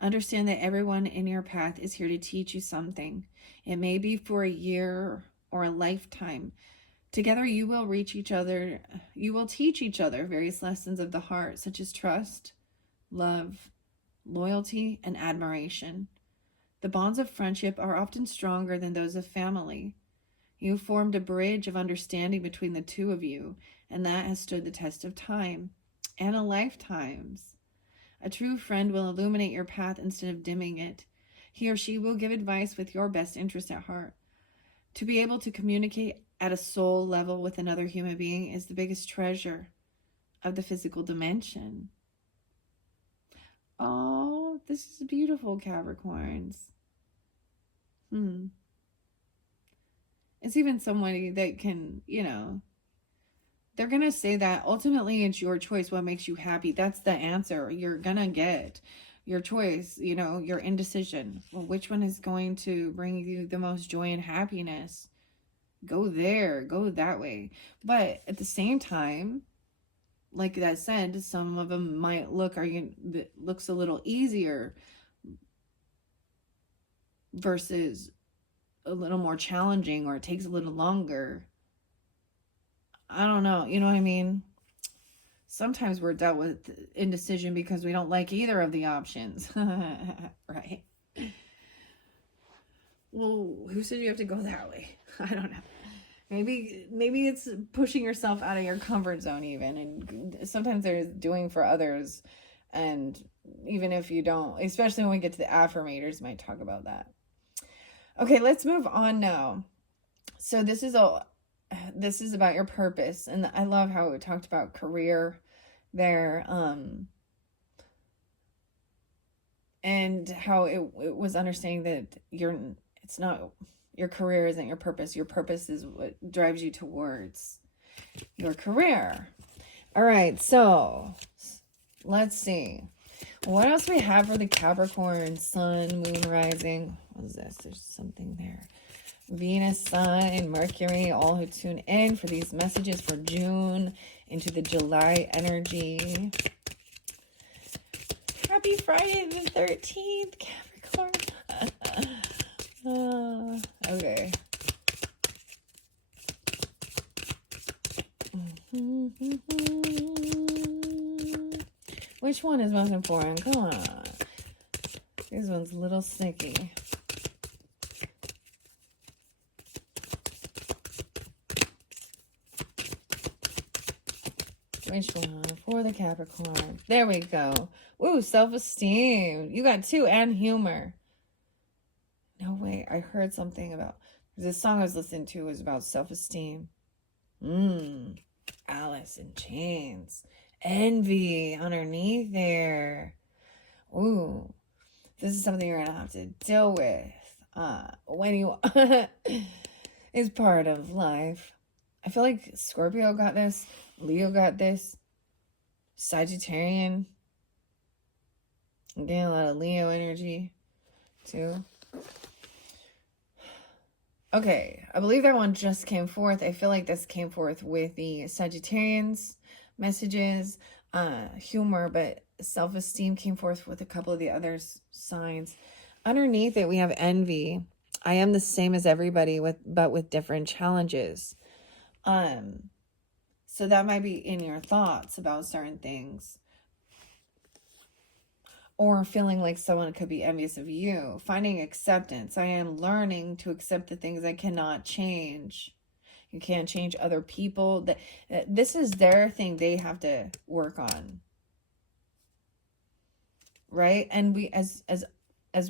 Understand that everyone in your path is here to teach you something. It may be for a year or a lifetime. Together you will teach each other various lessons of the heart, such as trust, love, loyalty, and admiration. The bonds of friendship are often stronger than those of family. You formed a bridge of understanding between the two of you, and that has stood the test of time and a lifetimes. A true friend will illuminate your path instead of dimming it. He or she will give advice with your best interest at heart. To be able to communicate at a soul level with another human being is the biggest treasure of the physical dimension. Oh, this is beautiful, Capricorns. It's even somebody that can, they're going to say that ultimately it's your choice what makes you happy. That's the answer. You're going to get your choice, your indecision. Well, which one is going to bring you the most joy and happiness? Go there, go that way. But at the same time, like that said, some of them might looks a little easier versus a little more challenging, or it takes a little longer. I don't know. You know what I mean? Sometimes we're dealt with indecision because we don't like either of the options. Right? Well, who said you have to go that way? I don't know. Maybe it's pushing yourself out of your comfort zone even. And sometimes there's doing for others. And even if you don't, especially when we get to the affirmators, might talk about that. Okay, let's move on now. So this is about your purpose. And I love how it talked about career there. And how it was understanding that it's not, your career isn't your purpose. Your purpose is what drives you towards your career. All right, so let's see. What else we have for the Capricorn, Sun, Moon, Rising? What is this? There's something there. Venus, Sun, and Mercury, all who tune in for these messages for June into the July energy. Happy Friday the 13th, Capricorn. Okay. Which one is most important? Come on. This one's a little sneaky. Which one for the Capricorn? There we go. Ooh, self-esteem. You got two, and humor. No way. I heard something about this song I was listening to was about self-esteem. Alice in Chains. Envy underneath there. Ooh. This is something you're gonna have to deal with. When you is part of life. I feel like Scorpio got this. Leo got this. Sagittarian. I'm getting a lot of Leo energy too. Okay, I believe that one just came forth. I feel like this came forth with the Sagittarians messages, humor, but self-esteem came forth with a couple of the other signs. Underneath it, we have envy. I am the same as everybody, but with different challenges. So that might be in your thoughts about certain things. Or feeling like someone could be envious of you. Finding acceptance. I am learning to accept the things I cannot change. You can't change other people. This is their thing they have to work on. Right? And we, as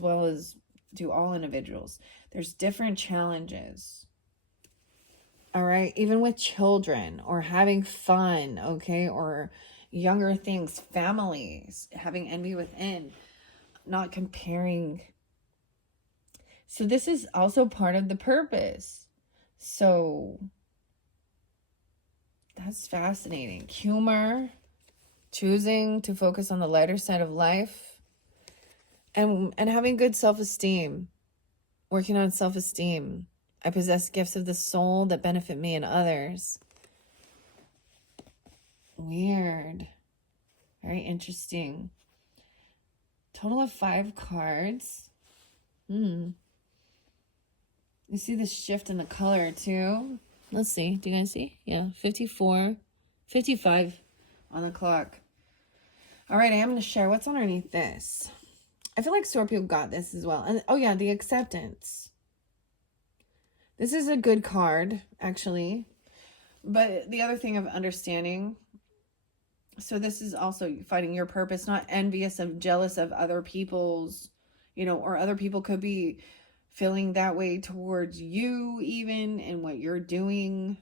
well as do all individuals, there's different challenges. All right? Even with children or having fun, okay? Or younger things, families, having envy within, not comparing. So this is also part of the purpose. So that's fascinating. Humor, choosing to focus on the lighter side of life, and having good self-esteem, working on self-esteem. I possess gifts of the soul that benefit me and others. Weird. Very interesting. Total of 5 cards. You see the shift in the color too. Let's see. Do you guys see? Yeah, 54, 55 on the clock. All right, I am going to share what's underneath this. I feel like Scorpio got this as well. And oh yeah, the acceptance. This is a good card, actually. But the other thing of understanding, so this is also finding your purpose, not envious of, jealous of other people's, or other people could be feeling that way towards you even and what you're doing.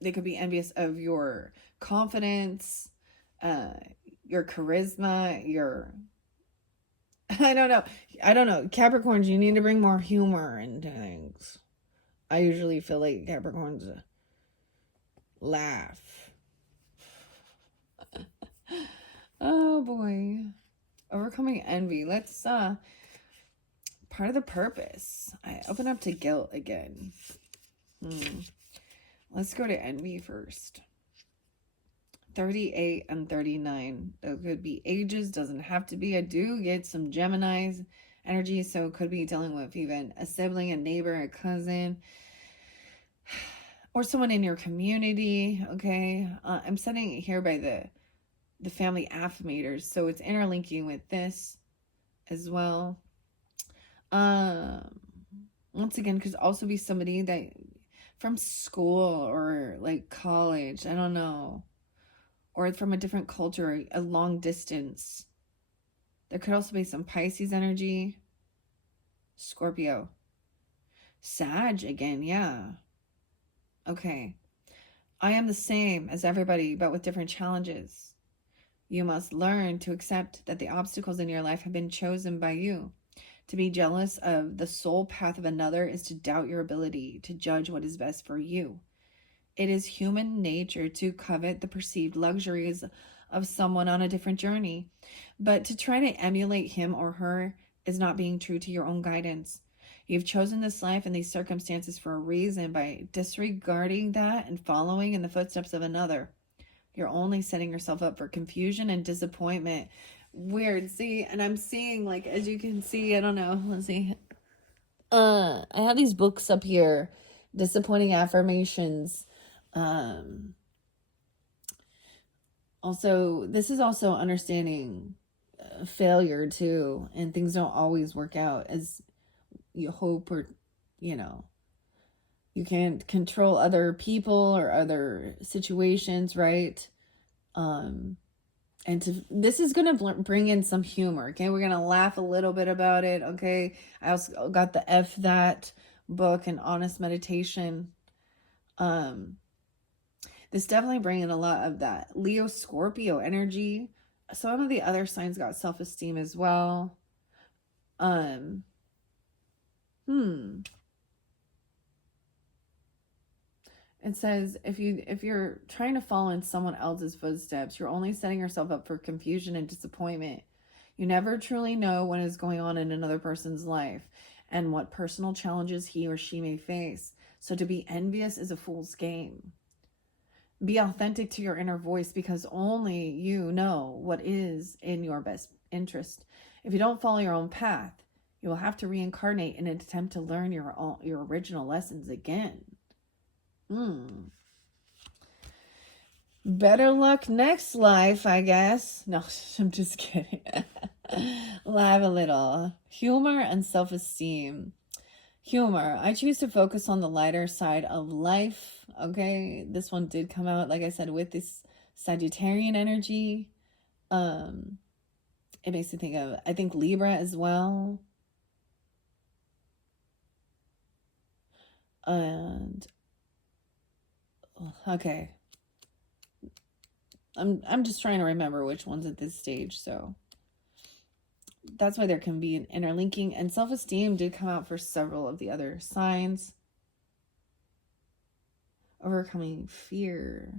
They could be envious of your confidence, your charisma, your... I don't know. Capricorns, you need to bring more humor into things. I usually feel like Capricorns laugh. Oh boy. Overcoming envy. Let's part of the purpose. I open up to guilt again. Let's go to envy first. 38 and 39. Those could be ages, doesn't have to be. I do get some Gemini's energy, so it could be dealing with even a sibling, a neighbor, a cousin, or someone in your community. Okay, I'm setting it here by the family affirmators, so it's interlinking with this as well. Once again, could also be somebody that from school or like college, I don't know, or from a different culture, a long distance. There could also be some Pisces energy. Scorpio. Sag again, yeah. Okay. I am the same as everybody, but with different challenges. You must learn to accept that the obstacles in your life have been chosen by you. To be jealous of the soul path of another is to doubt your ability to judge what is best for you. It is human nature to covet the perceived luxuries of someone on a different journey, but to try to emulate him or her is not being true to your own guidance. You've chosen this life and these circumstances for a reason. By disregarding that and following in the footsteps of another, you're only setting yourself up for confusion and disappointment. Weird. See, and I'm seeing, like, as you can see, I don't know, let's see. I have these books up here, disappointing affirmations. Also, this is also understanding failure too, and things don't always work out as you hope, or you can't control other people or other situations, right? And this is going to bring in some humor, okay? We're going to laugh a little bit about it, okay? I also got the F That book and Honest Meditation. This definitely bringing a lot of that Leo Scorpio energy. Some of the other signs got self-esteem as well. It says if you're trying to follow in someone else's footsteps, you're only setting yourself up for confusion and disappointment. You never truly know what is going on in another person's life and what personal challenges he or she may face. So to be envious is a fool's game. Be authentic to your inner voice, because only you know what is in your best interest. If you don't follow your own path, you will have to reincarnate in an attempt to learn your original lessons again. Better luck next life, I guess. No, I'm just kidding. Laugh a little. Humor and self-esteem. Humor. I choose to focus on the lighter side of life. Okay, this one did come out, like I said, with this Sagittarian energy. It makes me think of, I think, Libra as well. And okay, I'm just trying to remember which ones at this stage, so that's why there can be an interlinking. And self-esteem did come out for several of the other signs. Overcoming fear.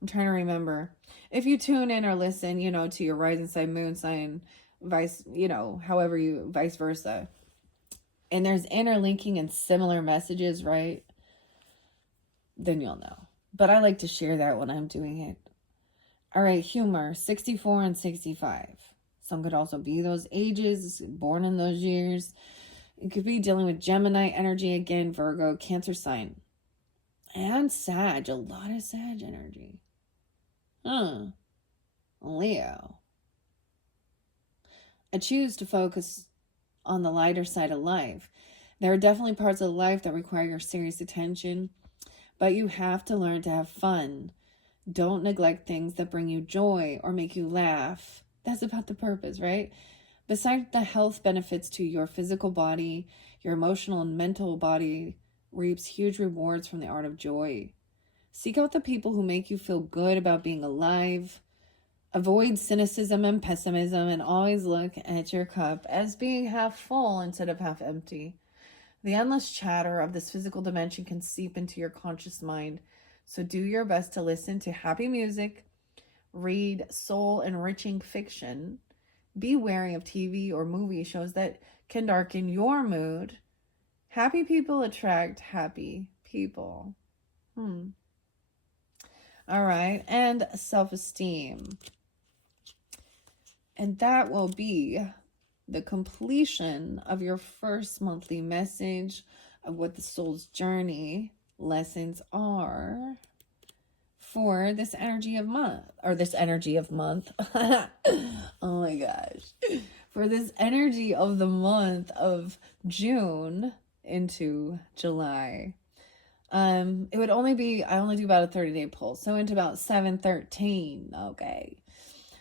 I'm trying to remember. If you tune in or listen, to your rising sign, moon sign, vice versa. And there's interlinking and similar messages, right? Then you'll know. but I like to share that when I'm doing it. All right, humor, 64 and 65. Some could also be those ages, born in those years. It could be dealing with Gemini energy again, Virgo, Cancer sign. And Sag, a lot of Sag energy. Leo. I choose to focus on the lighter side of life. There are definitely parts of life that require your serious attention, but you have to learn to have fun. Don't neglect things that bring you joy or make you laugh. That's about the purpose, right? Besides the health benefits to your physical body, your emotional and mental body reaps huge rewards from the art of joy. Seek out the people who make you feel good about being alive. Avoid cynicism and pessimism, and always look at your cup as being half full instead of half empty. The endless chatter of this physical dimension can seep into your conscious mind, so do your best to listen to happy music, read soul-enriching fiction, be wary of TV or movie shows that can darken your mood. Happy people attract happy people. All right, and self-esteem. And that will be the completion of your first monthly message of what the soul's journey lessons are for this energy of month, or this energy of month. Oh my gosh. For this energy of the month of June into July. It would only be, I only do about a 30-day pulse, so into about 7/13. Okay.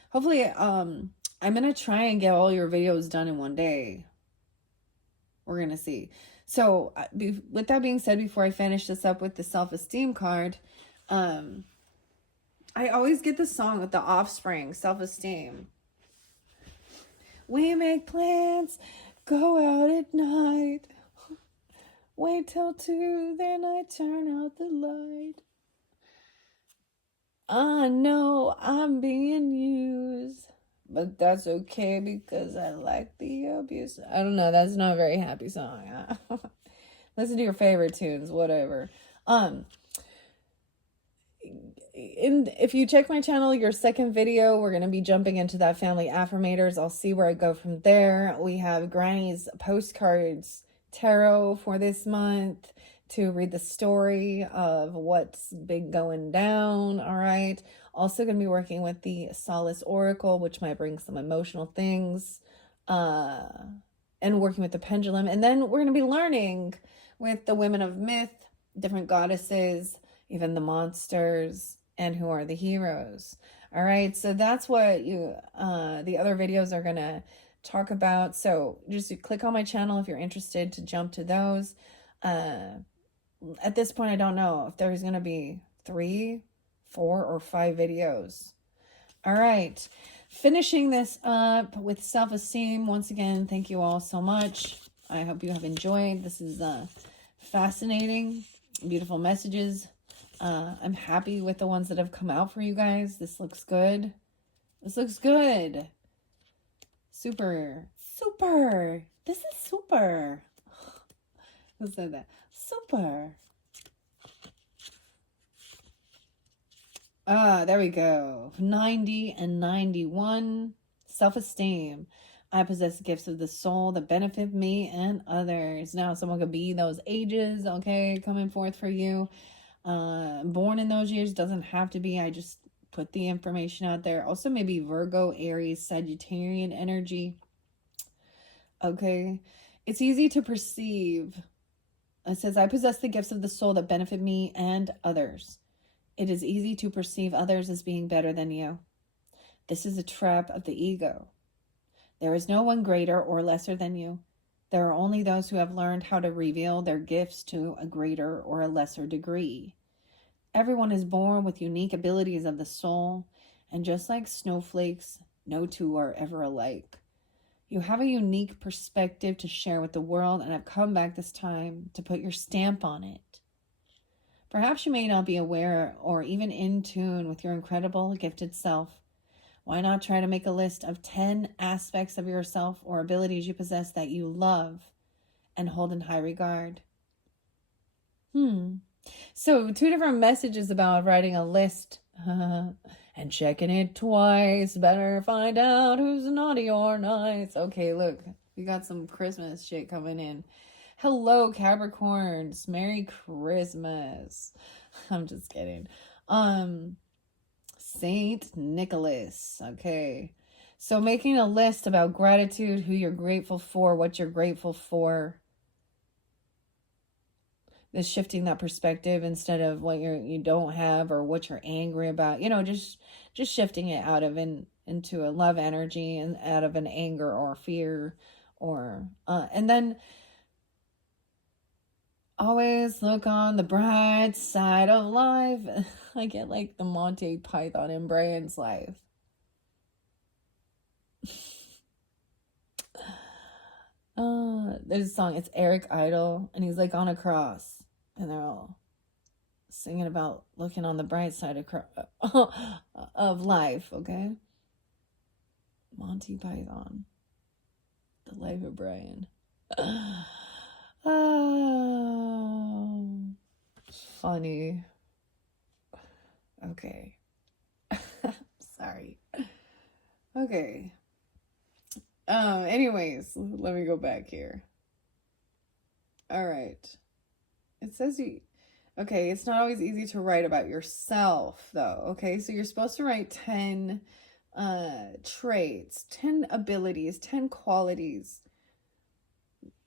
Hopefully, I'm going to try and get all your videos done in one day. We're going to see. So with that being said, before I finish this up with the self-esteem card, I always get the song with the Offspring, Self-Esteem. We make plans, go out at night. Wait till 2, then I turn out the light. I know I'm being used, but that's okay because I like the abuse. I don't know. That's not a very happy song. Listen to your favorite tunes, whatever. If you check my channel, your second video, we're going to be jumping into that family affirmators. I'll see where I go from there. We have Granny's postcards tarot for this month to read the story of what's been going down. All right. Also going to be working with the Solace Oracle, which might bring some emotional things, and working with the pendulum. And then we're going to be learning with the women of myth, different goddesses, even the monsters, and who are the heroes. All right. So that's what the other videos are going to talk about. So just click on my channel if you're interested to jump to those. At this point, I don't know if there's going to be 3, 4, or 5 videos. All right. Finishing this up with self-esteem. Once again, thank you all so much. I hope you have enjoyed. This is fascinating, beautiful messages. I'm happy with the ones that have come out for you guys. This looks good. This looks good. Super. Super. This is super. Who said that? Super. There we go. 90 and 91. Self-esteem. I possess gifts of the soul that benefit me and others. Now, someone could be those ages, okay, coming forth for you. Born in those years, doesn't have to be. I just put the information out there. Also, maybe Virgo, Aries, Sagittarian energy. Okay. It's easy to perceive. It says, I possess the gifts of the soul that benefit me and others. It is easy to perceive others as being better than you. This is a trap of the ego. There is no one greater or lesser than you. There are only those who have learned how to reveal their gifts to a greater or a lesser degree. Everyone is born with unique abilities of the soul, and just like snowflakes, no two are ever alike. You have a unique perspective to share with the world, and have come back this time to put your stamp on it. Perhaps you may not be aware or even in tune with your incredible, gifted self. Why not try to make a list of 10 aspects of yourself or abilities you possess that you love and hold in high regard? So, two different messages about writing a list and checking it twice. Better find out who's naughty or nice. Okay, look, we got some Christmas shit coming in. Hello, Capricorns. Merry Christmas. I'm just kidding. Saint Nicholas. Okay. So, making a list about gratitude, who you're grateful for, what you're grateful for. Is shifting that perspective instead of what you don't have or what you're angry about. Just shifting it out of into a love energy and out of an anger or fear or and then always look on the bright side of life. I get like the Monty Python in Brian's life. There's a song, it's Eric Idle, and he's like on a cross, and they're all singing about looking on the bright side of life, okay? Monty Python, The Life of Brian. Oh, funny. Okay. Sorry. Okay. Anyways, let me go back here. All right. It says okay, it's not always easy to write about yourself, though. Okay, so you're supposed to write 10 traits, 10 abilities, 10 qualities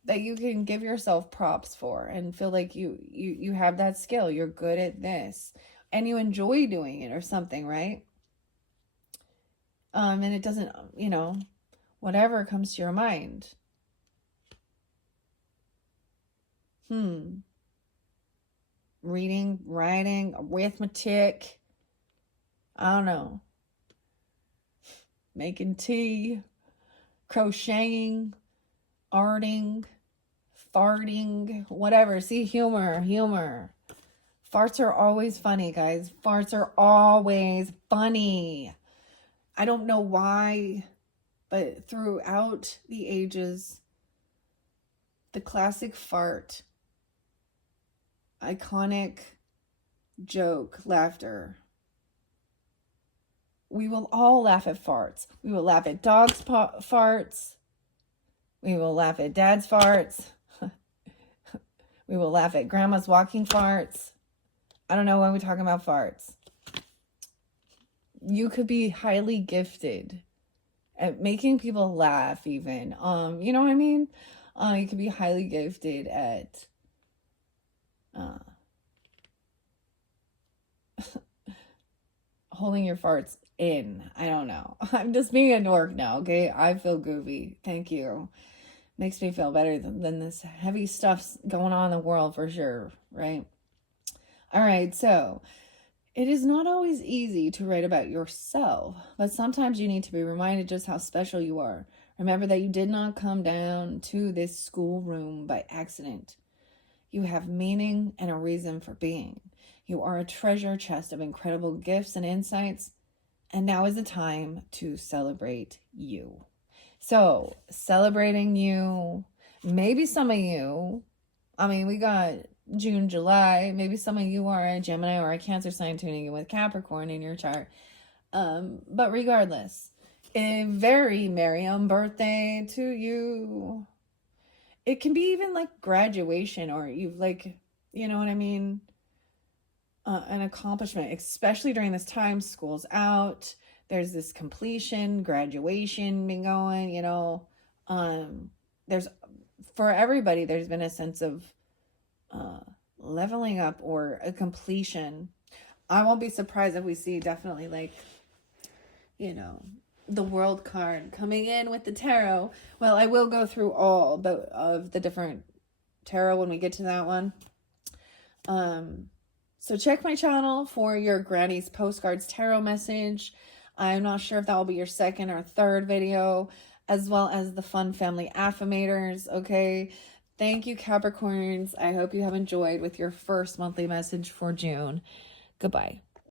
that you can give yourself props for and feel like you have that skill, you're good at this, and you enjoy doing it or something, right? And it doesn't, whatever comes to your mind. Reading, writing, arithmetic, I don't know, making tea, crocheting, arting, farting, whatever. See, humor. Farts are always funny, guys. Farts are always funny. I don't know why, but throughout the ages, the classic fart, iconic joke, laughter. We will all laugh at farts. We will laugh at dogs' farts. We will laugh at dad's farts. We will laugh at grandma's walking farts. I don't know when we're talking about farts. You could be highly gifted at making people laugh even. You know what I mean? You could be highly gifted at holding your farts in. I don't know. I'm just being a dork now, okay? I feel goofy. Thank you. Makes me feel better than this heavy stuff's going on in the world for sure, right? All right, so it is not always easy to write about yourself, but sometimes you need to be reminded just how special you are. Remember that you did not come down to this schoolroom by accident. You have meaning and a reason for being. You are a treasure chest of incredible gifts and insights, and now is the time to celebrate you. So, celebrating you, maybe some of you, we got June, July, maybe some of you are a Gemini or a Cancer sign tuning in with Capricorn in your chart. But regardless, a very merry birthday to you. It can be even like graduation or you've you know what I mean? An accomplishment, especially during this time, school's out. There's this completion, graduation been going, there's, for everybody, there's been a sense of leveling up or a completion. I won't be surprised if we see definitely the world card coming in with the tarot. Well, I will go through all of the different tarot when we get to that one. So check my channel for your Granny's Postcards Tarot message. I'm not sure if that will be your second or third video, as well as the Fun Family Affirmators, okay? Thank you, Capricorns. I hope you have enjoyed with your first monthly message for June. Goodbye.